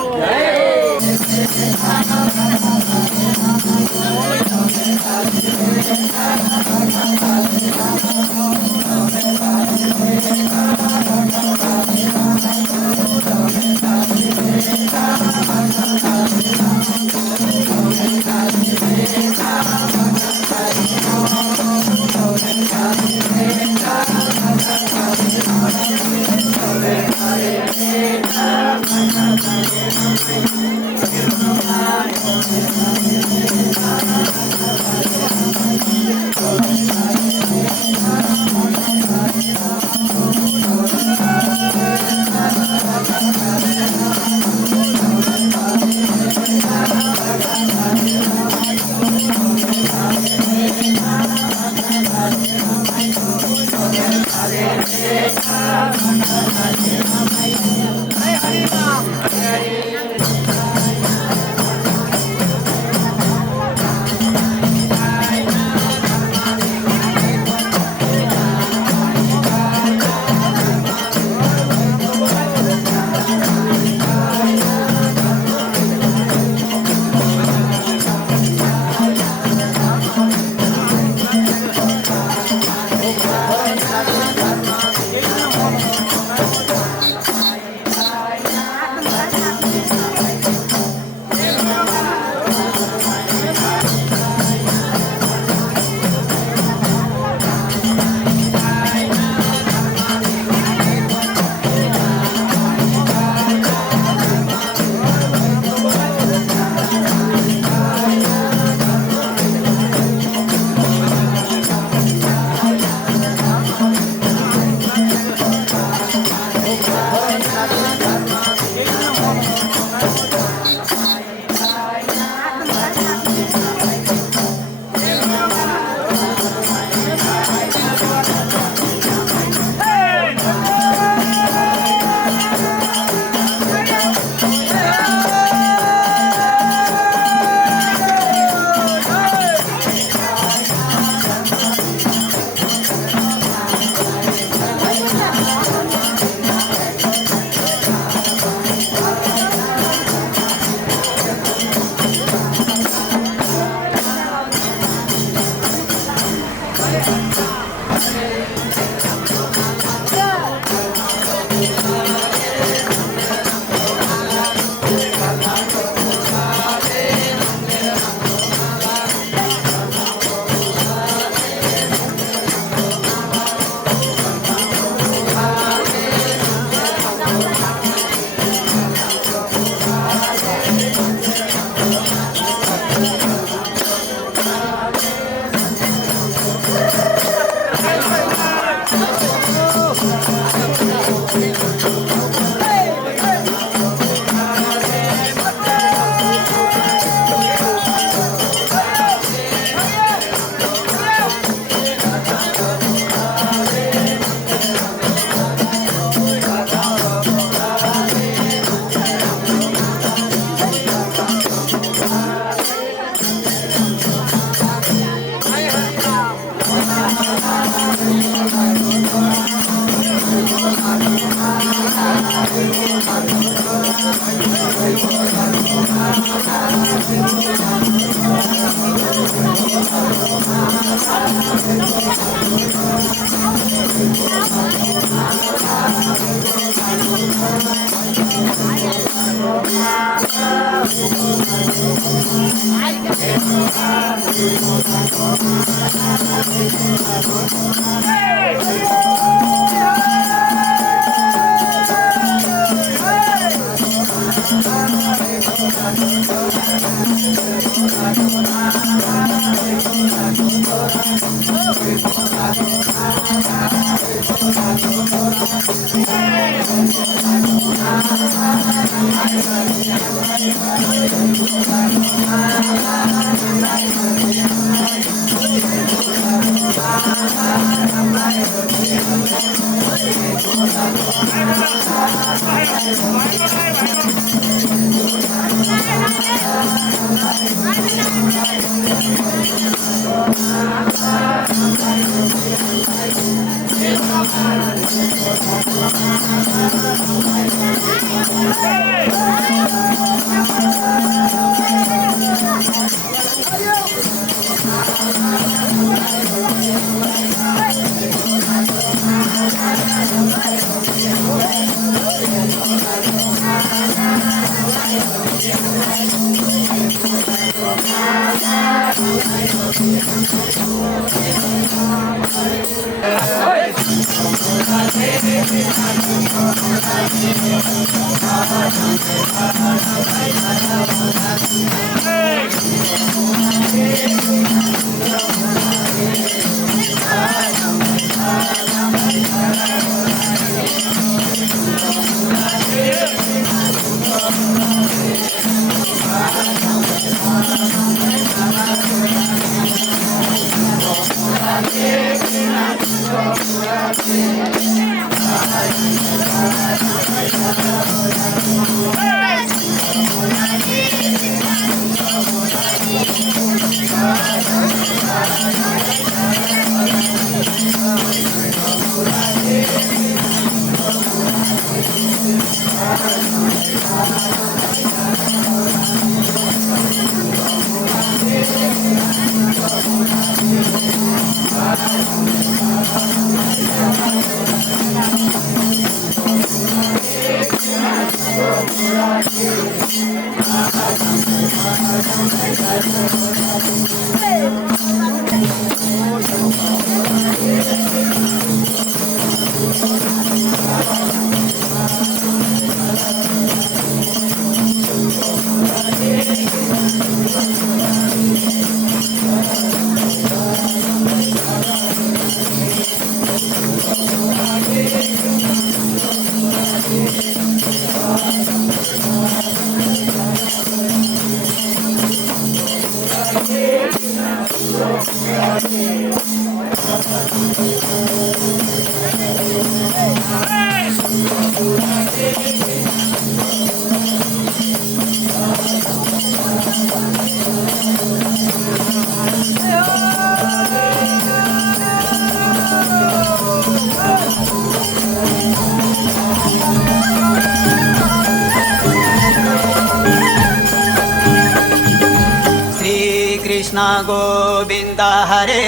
कृष्ण गोविन्द हरे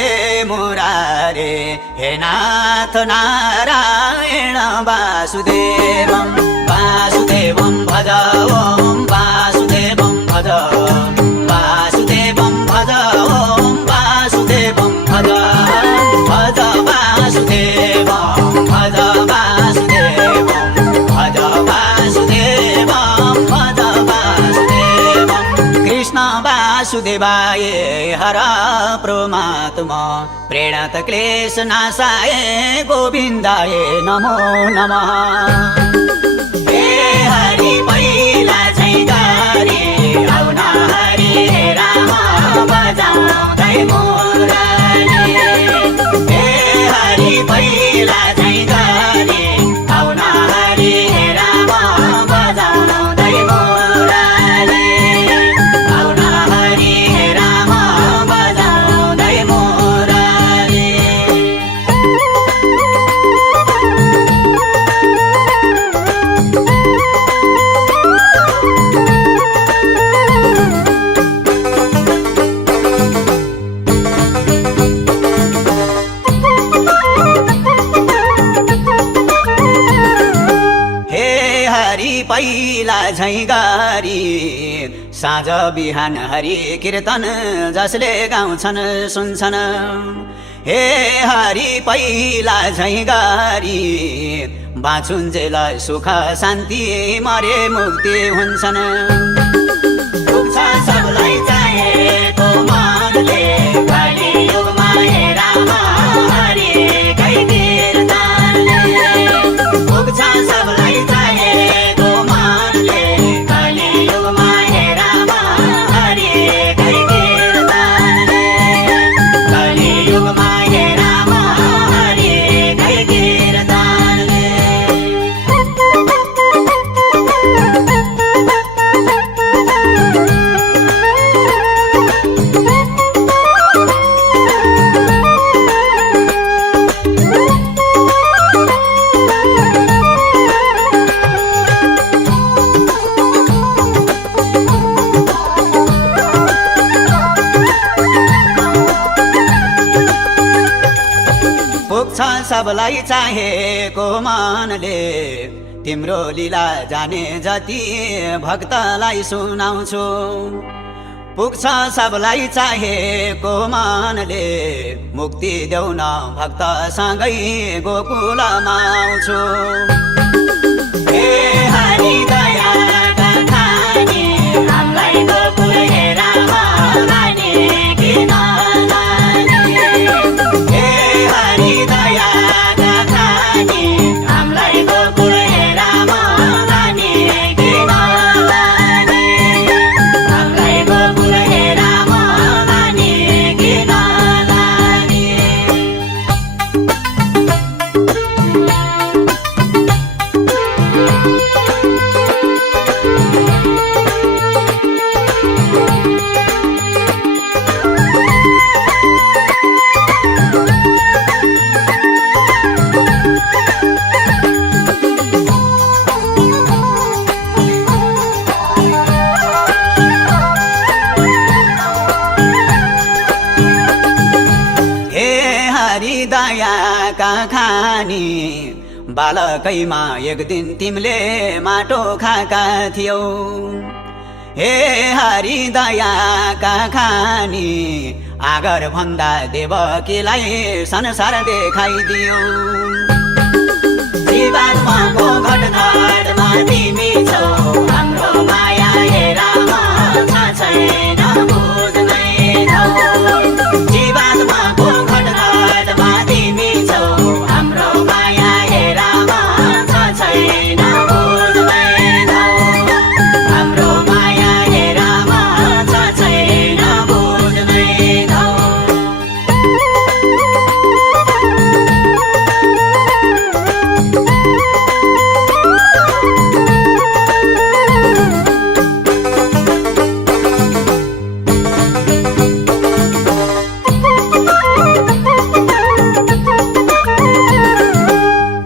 मुरारे हे नाथ नारायण वासुदेवं वासुदेवं भज ओं वासुदेवं भज वासुदेवं भज ओं वासुदेवं भज भज वासुदेवं भज वासुदेवं भज वासुदेवं भज वासुदेवं कृष्ण वासुदेवाय हर परमात्मा प्रणत क्लेश नाशाय गोविन्दाय नमो नमः हे हरि पहिला चाहिँ गरे आउन हरि राम बजाउँदै मुरली हे हरि पहिला चाहिँ गरे आउन हरि राम बजाउँदै मुरली आउन हरि राम बजाउँदै मुरली पहिला झैँ गारी साँझ बिहान हरि कीर्तन जसले गाउँछन् सुन्छन् हे हरि पहिला झैँ गरी बाँचुन्जेल सुख शान्ति मरे मुक्ति हुन्छन् पुग्छ सबलाई चाहेको मनले कलियुगमा हे राम हरिकै कीर्तनले पुग्छ सबलाई चाहेको मनले कलियुगमा हे राम हरिकै कीर्तनले कलियुगमा हे राम हरिकै कीर्तनले पुग्छ सबलाई चाहेको मनले तिम्रो लीला जाने जति भक्तलाई सुनाउँछु पुग्छ सबलाई चाहेको मनले मुक्ति देऊ न भक्तसँगै गोकुलमा आउँछु हे हरि दयाका खानी हामीलाई गोकुल हे राम लाने किन लाने हे हरि दयाका खानी हामीलाई गोकुल हे राम लाने किन लाने हामीलाई गोकुल हे राम लाने किन लाने दयाका खानी बालकैमा एक दिन तिमीले माटो खाएका थियौ हे हरि दयाका खानी आगर भन्दा देवकीलाई संसार देखाइदियौ जीवात्माको घटघटमा तिमी छौ हाम्रो माया हे राम छैन बुझ्नै नौ जीवात्माको घटघटमा तिमी छौ हाम्रो माया हे राम छैन बुझ्नै नौ हाम्रो माया हे राम छैन बुझ्नै नौ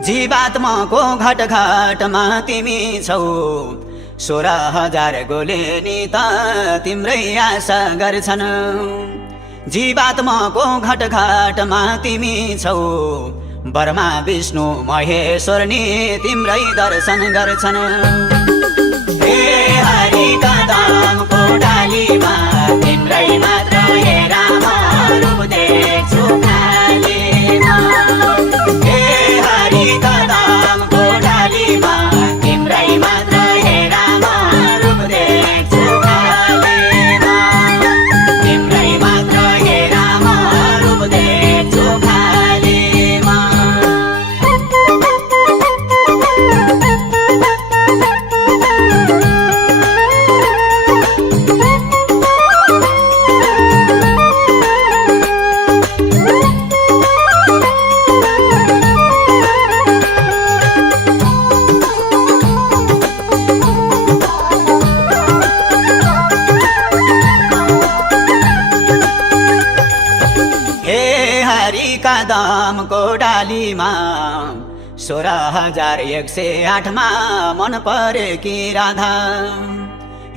जीवात्माको घटघटमा तिमी छौ 16,000 गोलेनी त तिम्रै आशा गर्छन् जीवात्माको घटघटमा तिमी छौ ब्रह्मा विष्णु महेश्वरनी तिम्रै दर्शन गर्छन् हे हरि कदमको डालीमा तिम्रै मात्र हे राम रूप देख्छु खालीमा हे हरि कदमको डालीमा तिम्रै मात्र हे राम रूप देख्छु खालीमा तिम्रै मात्र हे राम रूप देख्छु खालीमा कदमको डालीमा 16,108 मा मन परेकी राधा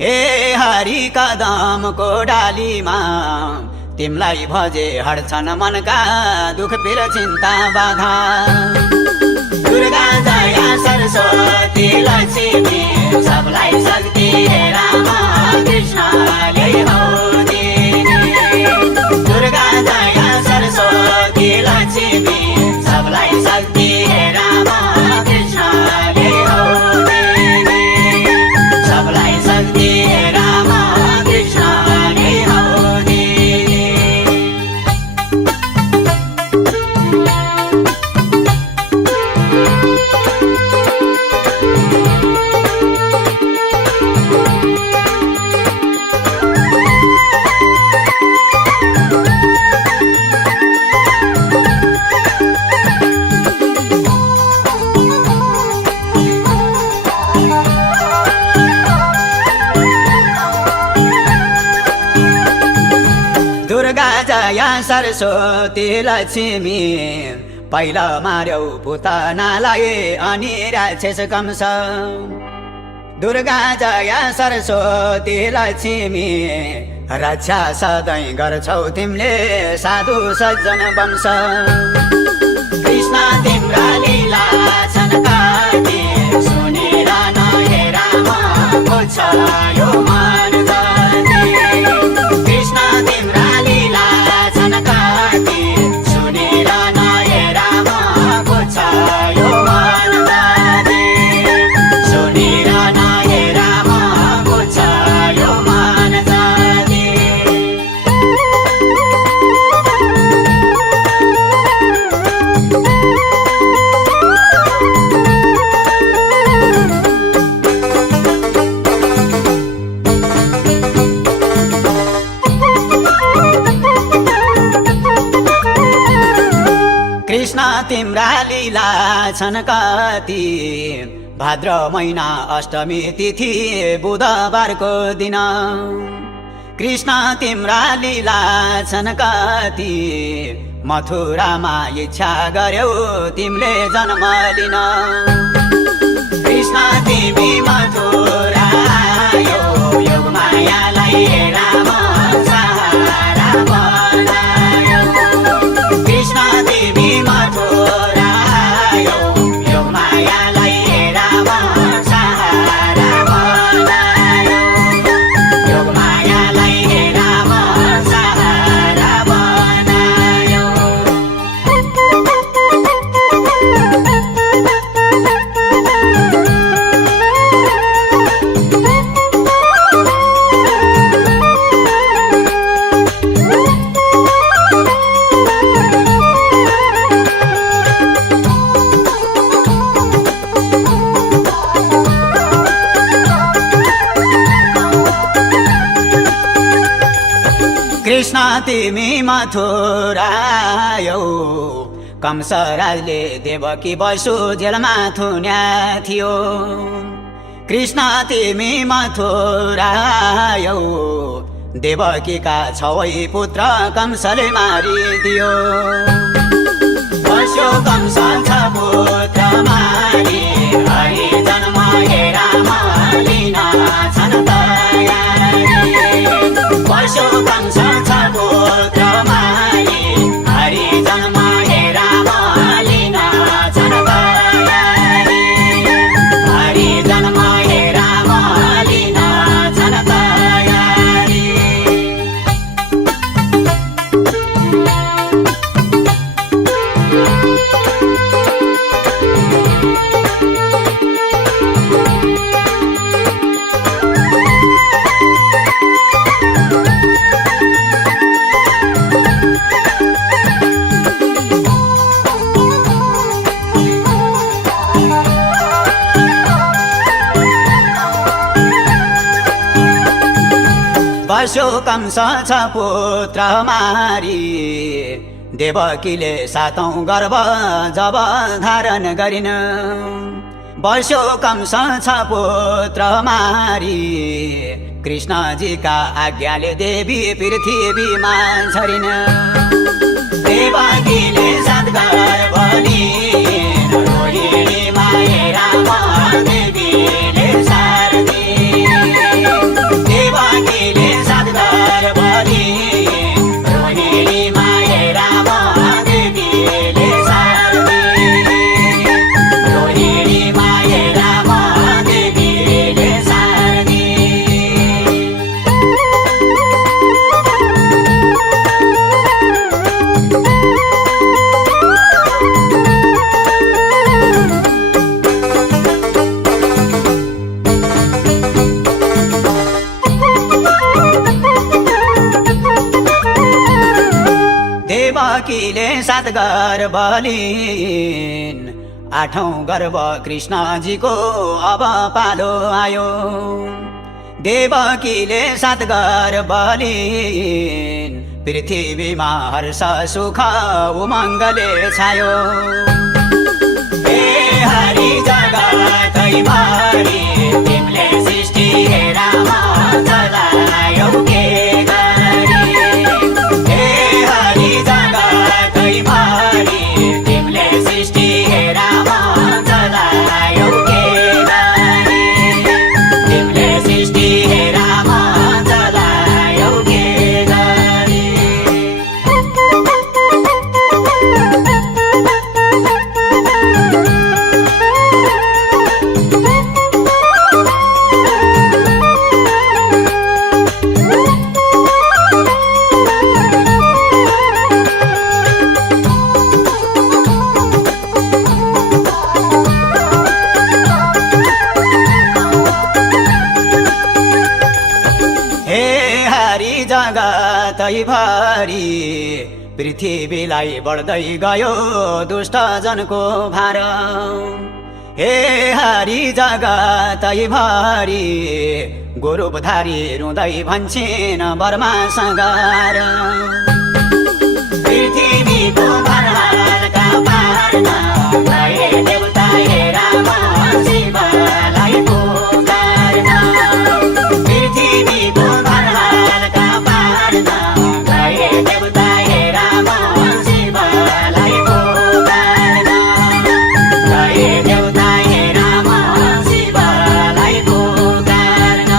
हे हरि कदमको डालीमा तिमलाई भजे हट्छन् मनका दुख पीर चिन्ता बाधा दुर्गा जया सरस्वती लक्ष्मी सबलाई शक्ति रामा कृष्णले हौ दिने दुर्गा जया सरस्वती लक्ष्मी सबलाई शक्ति रामा कृष्णले हौ दिने सबलाई शक्ति रामा कृष्णले हौ दिने दुर्गा जया सरस्वती लक्ष्मी पहिला मार्यौ पुतनालाई अनि राक्षस कंस दुर्गा जया सरस्वती लक्ष्मी रक्षा सधैँ गर्छौ तिमीले साधु सज्जन वंश कृष्ण तिम्रा लीला छन् कति सुनेर नहेराम खोज्छ यो मन जाने कृष्ण तिम्रा लीला छन् कति सुनेर नहेराम खोज्छ यो मन जाने सुनेर नहेराम खोज्छ यो मन जाने कृष्ण तिम्रा लीला छन् कति भाद्र महिना अष्टमी तिथि बुधबारको दिन कृष्ण तिम्रा लीला छन् कति मथुरामा इच्छा गर्यौ तिमीले जन्म लिन कृष्ण तिमी मथुरा यो योग मायालाई राम सहारा बनायो कृष्ण तिमी मथुरा यो योग मायालाई राम सहारा बनायो योग मायालाई राम सहारा बनायो कृष्ण तिमी मथुरा यौ कंसराजले देवकी वसु जेलमा थुन्या थियो कृष्ण तिमी मथुरा यौ देवकीका छवै पुत्र कंसले मारिदियो वसु कंस छ पुत्र मारी हरि जन्म हे राम लिन छन् तयारी वसु कंस छ पुत्र मारी हरि जन्म हे राम लिन छन् तयारी हरि जन्म हे राम लिन छन् तयारी वसु कंस छ पुत्र मारी देवकीले सातौं गर्भ जब धारण गरिन् वसु कंस छ पुत्र मारी कृष्णजीका आज्ञाले देवी पृथ्वीमा झरिन् देवकीले सात गर्भ लिइन् रोहिणीमा हे राम देवीले सार्दी देवकीले सात गर्भ लिइन् रोहिणीमा हे राम देवीले सार्दी देवकीले 7 गर्भ लिइन्, 8औं गर्भ कृष्णजीको अब पालो आयो। देवकीले 7 गर्भ लिइन्, पृथ्वीमा हर्ष सुख उमङ्गले छायो। हे हरि जगतैभरि तिमीले सृष्टि हेरा चलायौ के गरी। हे हरि जगतैभरि तिमीले सृष्टि हेरा चलायौ के गरी। तिमीले सृष्टि हेरा चलायौ के गरी। जगतैभरि पृथ्वीलाई बढ्दै गयो दुष्ट जनको भार। हे हरि जगतैभरि गोरुपधारी रुँदै भन्छन् बर्मा सगार। पृथ्वीको भरहालका पार्न गए देवता हेरा शिवलाई पुकार्न। पृथ्वीको भरहालका पार्न गए देवता हेरा शिवलाई पुकार्न। गए देवता हेरा शिवलाई पुकार्न।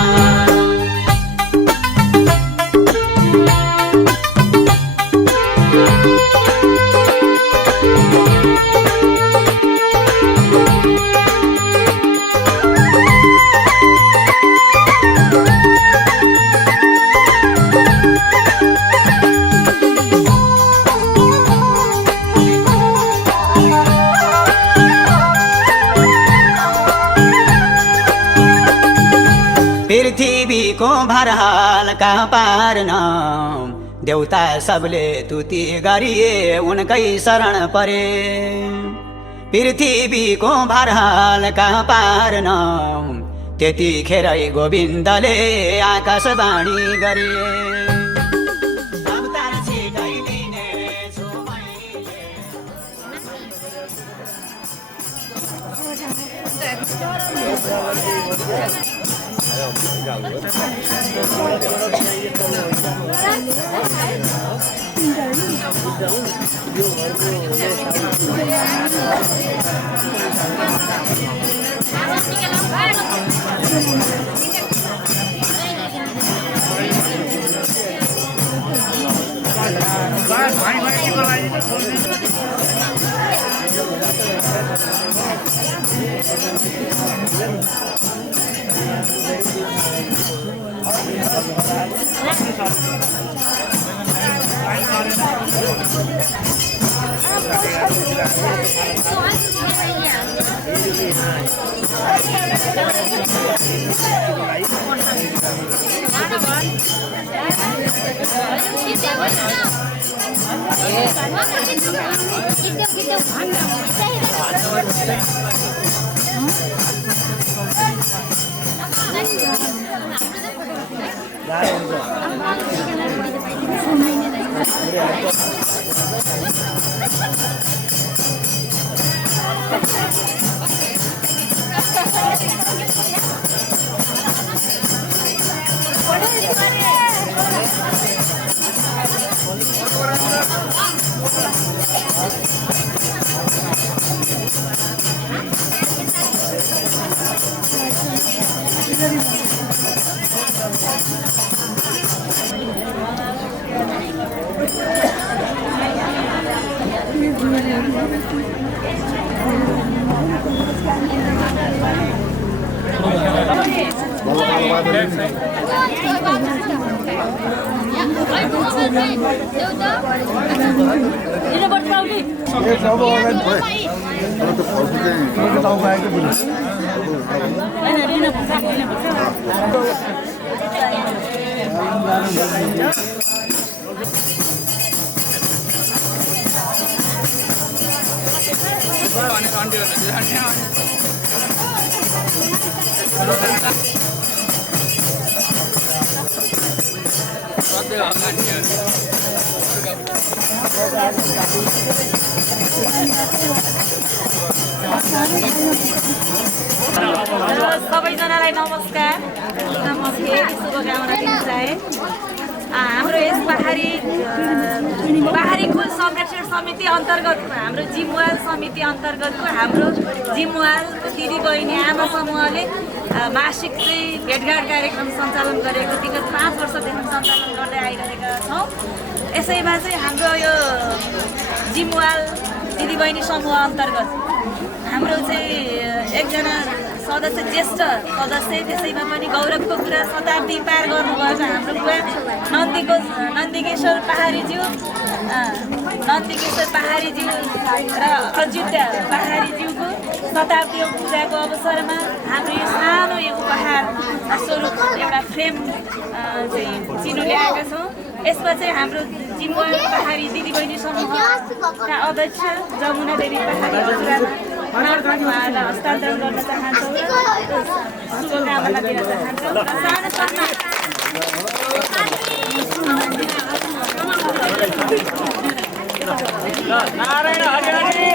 पृथ्वीको भरहालका पार्न देवता सबले तुति गरिए उनकै शरण परे। पृथ्वीको भरहालका पार्न त्यतिखेरै गोविन्दले आकाशवाणी गरे। अवतार छिटै लिनेछु मैले। सबैजनालाई नमस्कार। म फेरि शुभकामना दिन चाहे। हाम्रो यस पहाडी कुल संरक्षण समिति अन्तर्गतको हाम्रो जिमवाल समिति अन्तर्गतको हाम्रो जिमवालको दिदीबहिनी आमा समूहले मासिक चाहिँ भेटघाट कार्यक्रम सञ्चालन गरेको विगत 5 वर्षदेखि सञ्चालन गर्दै आइरहेका छौँ। यसैमा चाहिँ हाम्रो यो जिमवाल दिदीबहिनी समूह अन्तर्गत हाम्रो चाहिँ एकजना सदस्य ज्येष्ठ सदस्य त्यसैमा पनि गौरवको कुरा शताब्दी पार गर्नुभएको छ हाम्रो बुवा नन्दीकेश्वर पहाडीज्यू र अजित्य पहाडीज्यूको शताब्दी पूजाको अवसरमा हाम्रो यो सानो यो उपहार स्वरूप एउटा फ्रेम चाहिँ चिनो ल्याएका छौँ। यसमा चाहिँ हाम्रो जिमवाल पहाडी दिदीबहिनी समूहका अध्यक्ष जमुना देवी पहाडी हजुरआमालाई हस्तान्तरण गर्न चाहन्छौँ र शुभकामना दिन चाहन्छौँ। नारायण हरियाली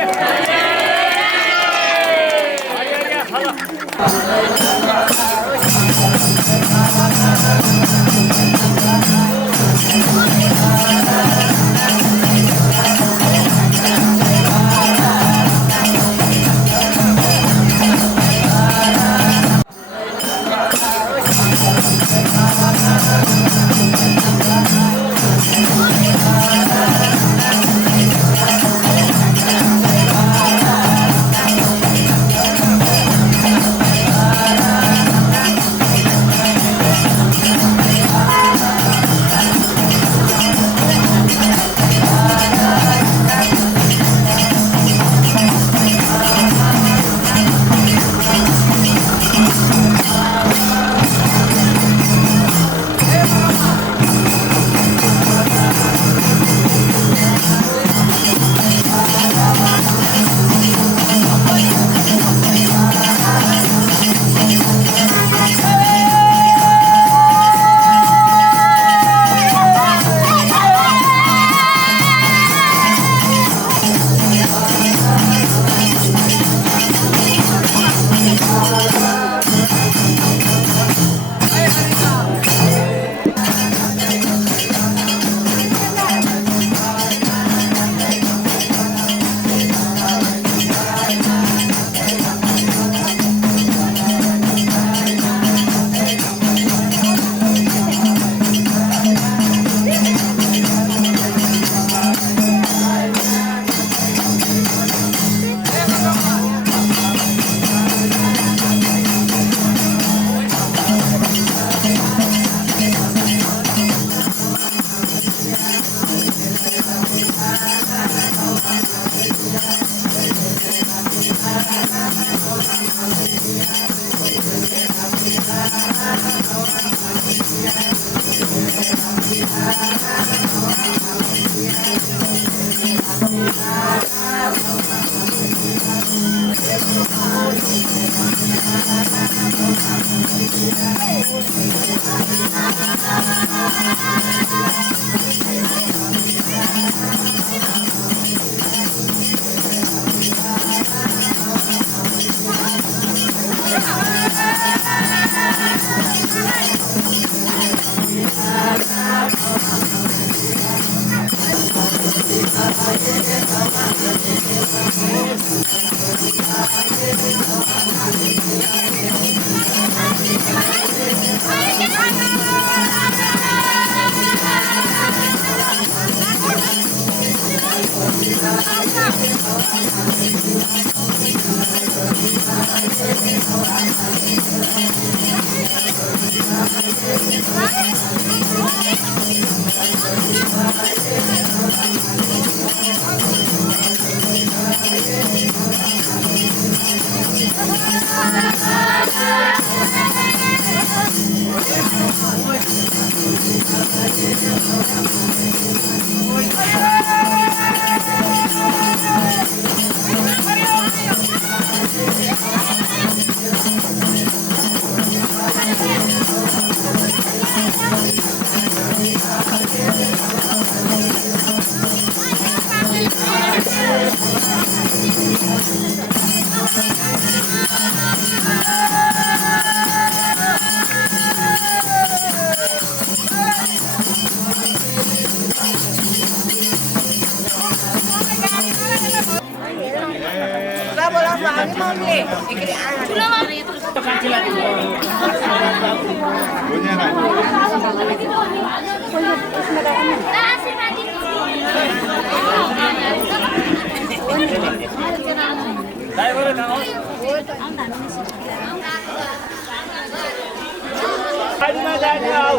गाडीमा जाने आऊ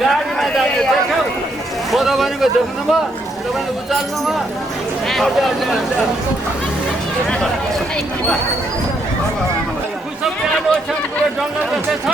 गाडीमा जाने देख्यौ फोटो भनेको देख्नु भयो तपाईले उचाल्नु भयो सब प्यालो छ पुरो जंगल जस्तै छ